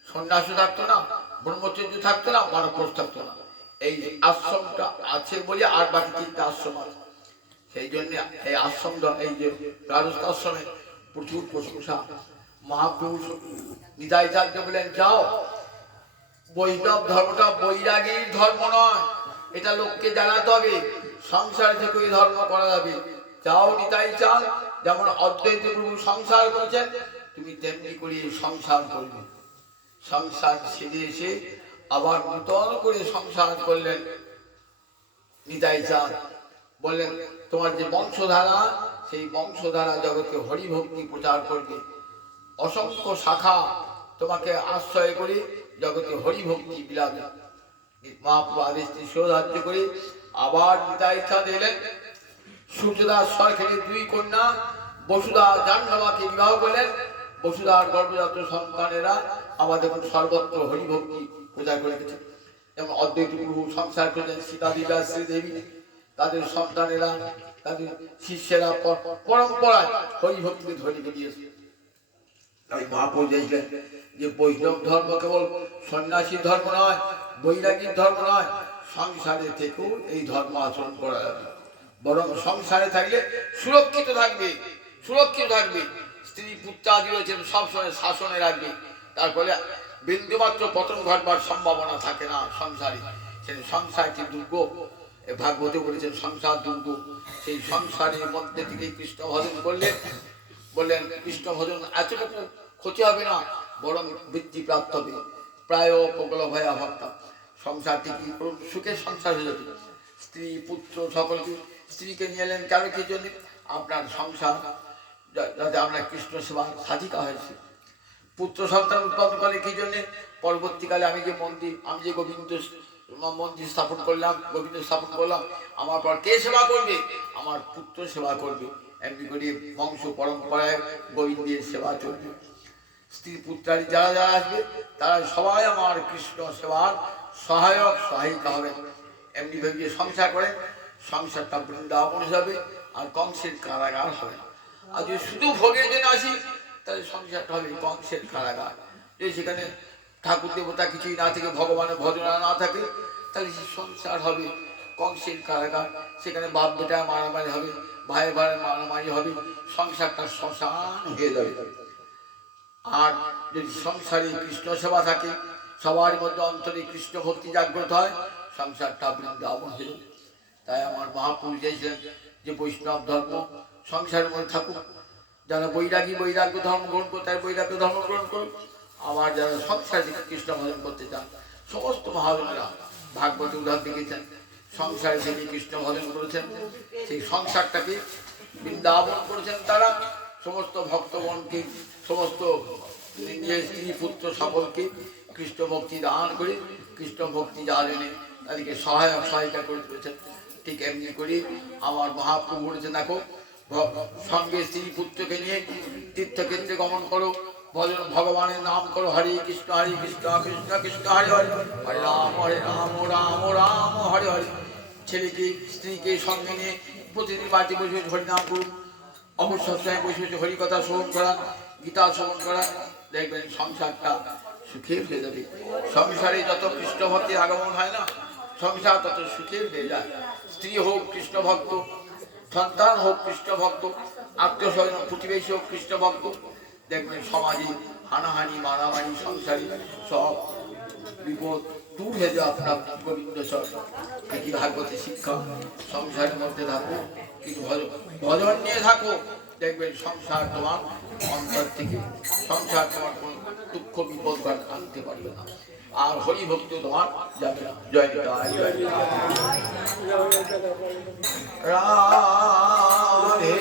সন্ন্যাস থাকতো না, ব্রহ্মচর্য থাকতো না, মানবপোষ থাকতো না। এই আশ্রমটা আছে বলে আর বাকি তিনটা আশ্রম আছে। সেই জন্য এই আশ্রম, এই যে দ্বাদশাশ্রমে প্রচুর প্রশংসা। মহাপুরুষ নিতাই চাঁদকে বলেন, যাও, বৈষ্ণব ধর্মটা বৈরাগীর ধর্ম নয়, এটা লোককে জানাতে হবে, সংসার থেকে ওই ধর্ম করা যাবে। যাও নিতাই চাঁদ, যেমন অদ্বৈত প্রভু সংসার করেছেন, তুমি তেমনি করে সংসার করবে। সংসার ছেড়ে এসে আবার নূতন করে সংসার করলেন নিতাই চাঁদ। বললেন, তোমার যে বংশধারা, সেই বংশধারা জগতে হরিভক্তি প্রচার করবে। অসংখ্য শাখা তোমাকে আশ্রয় করে জগতে হরিভক্তি বিলাবে। মহাপ্রভু আদেশ শিরোধার্য করে আবার নিতাই চাঁদ এলেন। সূর্যদাস সরকারের দুই কন্যা বসুধা জাহ্নবাকে বিবাহ করলেন। বসুধার গর্ভজাত সন্তানেরা আমাদের সর্বত্র হরিভক্তি প্রচার করে গেছে। যেমন অদ্বৈত প্রভু সংসার করলেন সীতা বিবাহ শ্রীদেবী, তাদের সন্তানেরা, তাদের শিষ্যেরা পরম্পরায় হরিভক্তিকে ধরে দিয়েছে। তাই মহাপ্রভু চাইছিলেন যে বৈষ্ণব ধর্ম কেবল সন্ন্যাসী ধর্ম নয়, বৈরাগীর ধর্ম নয়, সংসারে থেকেও এই ধর্ম আচরণ করা যাবে। বরং সংসারে থাকলে সুরক্ষিত থাকবে, সুরক্ষিত থাকবে। স্ত্রী পুত্রাদি রয়েছেন, সবসময় শাসনে রাখবে। তারপরে বিন্দুমাত্র পতন ঘটবার সম্ভাবনা থাকে না সংসারে। সেই সংসারটি দুর্গ, ভাগবতে বলেছেন সংসার দুর্গ। সেই সংসারের মধ্যে থেকে কৃষ্ণ ভজন করলেন, বললেন কৃষ্ণ ভজন এতটুকু ক্ষতি হবে না, বরং বৃদ্ধি প্রাপ্ত হবে। প্রায় প্রবল ভয়া ভক্তা সংসারটি কি সুখের সংসার হয়ে যেত। স্ত্রী পুত্র সকলকে, স্ত্রীকে নিয়ে এলেন কেন, কি জন্য? আপনার সংসার যাতে আপনার কৃষ্ণ সেবা সাধিকা হয়েছে। পুত্র সন্তান উৎপাদন করে কি জন্যে? পরবর্তীকালে আমি যে মন্দির, আমি যে গোবিন্দ মন্দির স্থাপন করলাম, গোবিন্দ স্থাপন করলাম, আমার পর কে সেবা করবে? আমার পুত্র সেবা করবে। এমনি করে বংশ পরম্পরায় গোবিন্দের সেবা চলবে। স্ত্রী পুত্রাদি যারা যারা আসবে তারা সবাই আমার কৃষ্ণ সেবার সহায়ক সহায়িকা হবেন। এমনি ভেবে সংসার করেন, সংসারটা বৃন্দাবন হিসাবে আর কংসের কারাগার হবে না। আর যদি শুধু ভোগের জন্য আসি, তাহলে সংসারটা হবে কংসের কারাগার। যদি সেখানে ঠাকুর দেবতা কিছুই না থেকে, ভগবানের ভজনা না থাকে, তাহলে সে সংসার হবে কংসের কারাগার। সেখানে বাপ বেটা মারামারি হবে, ভাই ভাইয়ের মারামারি হবে, সংসারটা শ্মশান হয়ে যাবে। আর যদি সংসারে কৃষ্ণ সেবা থাকে, সবার মধ্যে অন্তরে কৃষ্ণ ভক্তি জাগ্রত হয়, সংসারটা বৃন্দাবন হয়ে যাবে। তাই আমার মহাপুরুষ চাইছেন যে বৈষ্ণব ধর্ম সংসারের মধ্যে থাকুক। যারা বৈরাগী বৈরাগ্য ধর্ম গ্রহণ করতে, তাই বৈরাগ্য ধর্ম গ্রহণ করুন। আবার যারা সংসারে কৃষ্ণ ভজন করতে চান, সমস্ত মহাজনেরা ভাগবতে উদাহরণ দিয়েছেন, সংসারে থেকে কৃষ্ণ ভজন করেছেন, সেই সংসারটাকে বৃন্দাবন করেছেন। তারা সমস্ত ভক্তগণকে, সমস্ত নিজের স্ত্রী পুত্র সকলকে কৃষ্ণ ভক্তি দান করে, কৃষ্ণ ভক্তি জানে তাদেরকে সহায়ক সহায়িকা করে তুলেছেন। ঠিক এমনি করে আমার মহাপ্রভু বলেছেন, দেখো সঙ্গে স্ত্রী পুত্রকে নিয়ে তীর্থক্ষেত্রে গমন করো, ভগবানের নাম করো, হরে কৃষ্ণ কৃষ্ণ কৃষ্ণ হরে হরে, হরে রাম রাম রাম হরে হরে। ছেলেকে স্ত্রীকে সঙ্গে নিয়ে প্রতিদিন বাড়িতে বসে বসে হরিনাম করুন, অবসর সময় বসে বসে হরিকথা শ্রবণ করা, গীতা শ্রবণ করা, দেখবেন সংসারটা সুখের হয়ে যাবে। সংসারে যত কৃষ্ণ ভক্তের আগমন হয় না, সংসার তত সুখের হয়ে যায়। স্ত্রী হোক কৃষ্ণ ভক্ত, সন্তান হোক কৃষ্ণ ভক্ত, আত্মীয় স্বজন প্রতিবেশী হোক কৃষ্ণ ভক্ত, দেখবেন সমাজে হানাহানি মারামারি, সংসারে সব বিপদ দূর হয়ে যাবে। আপনার গোবিন্দ ভাগবতী শিক্ষা, সংসারের মধ্যে থাকো, কিন্তু ভজন নিয়ে থাকো, দেখবেন সংসার তোমার অন্তর থেকে সংসার তোমার কোনো দুঃখ বিপদ আনতে পারবে না, আর হরি ভক্তি তোমার যাবে না। জয় জয় জয় রাধে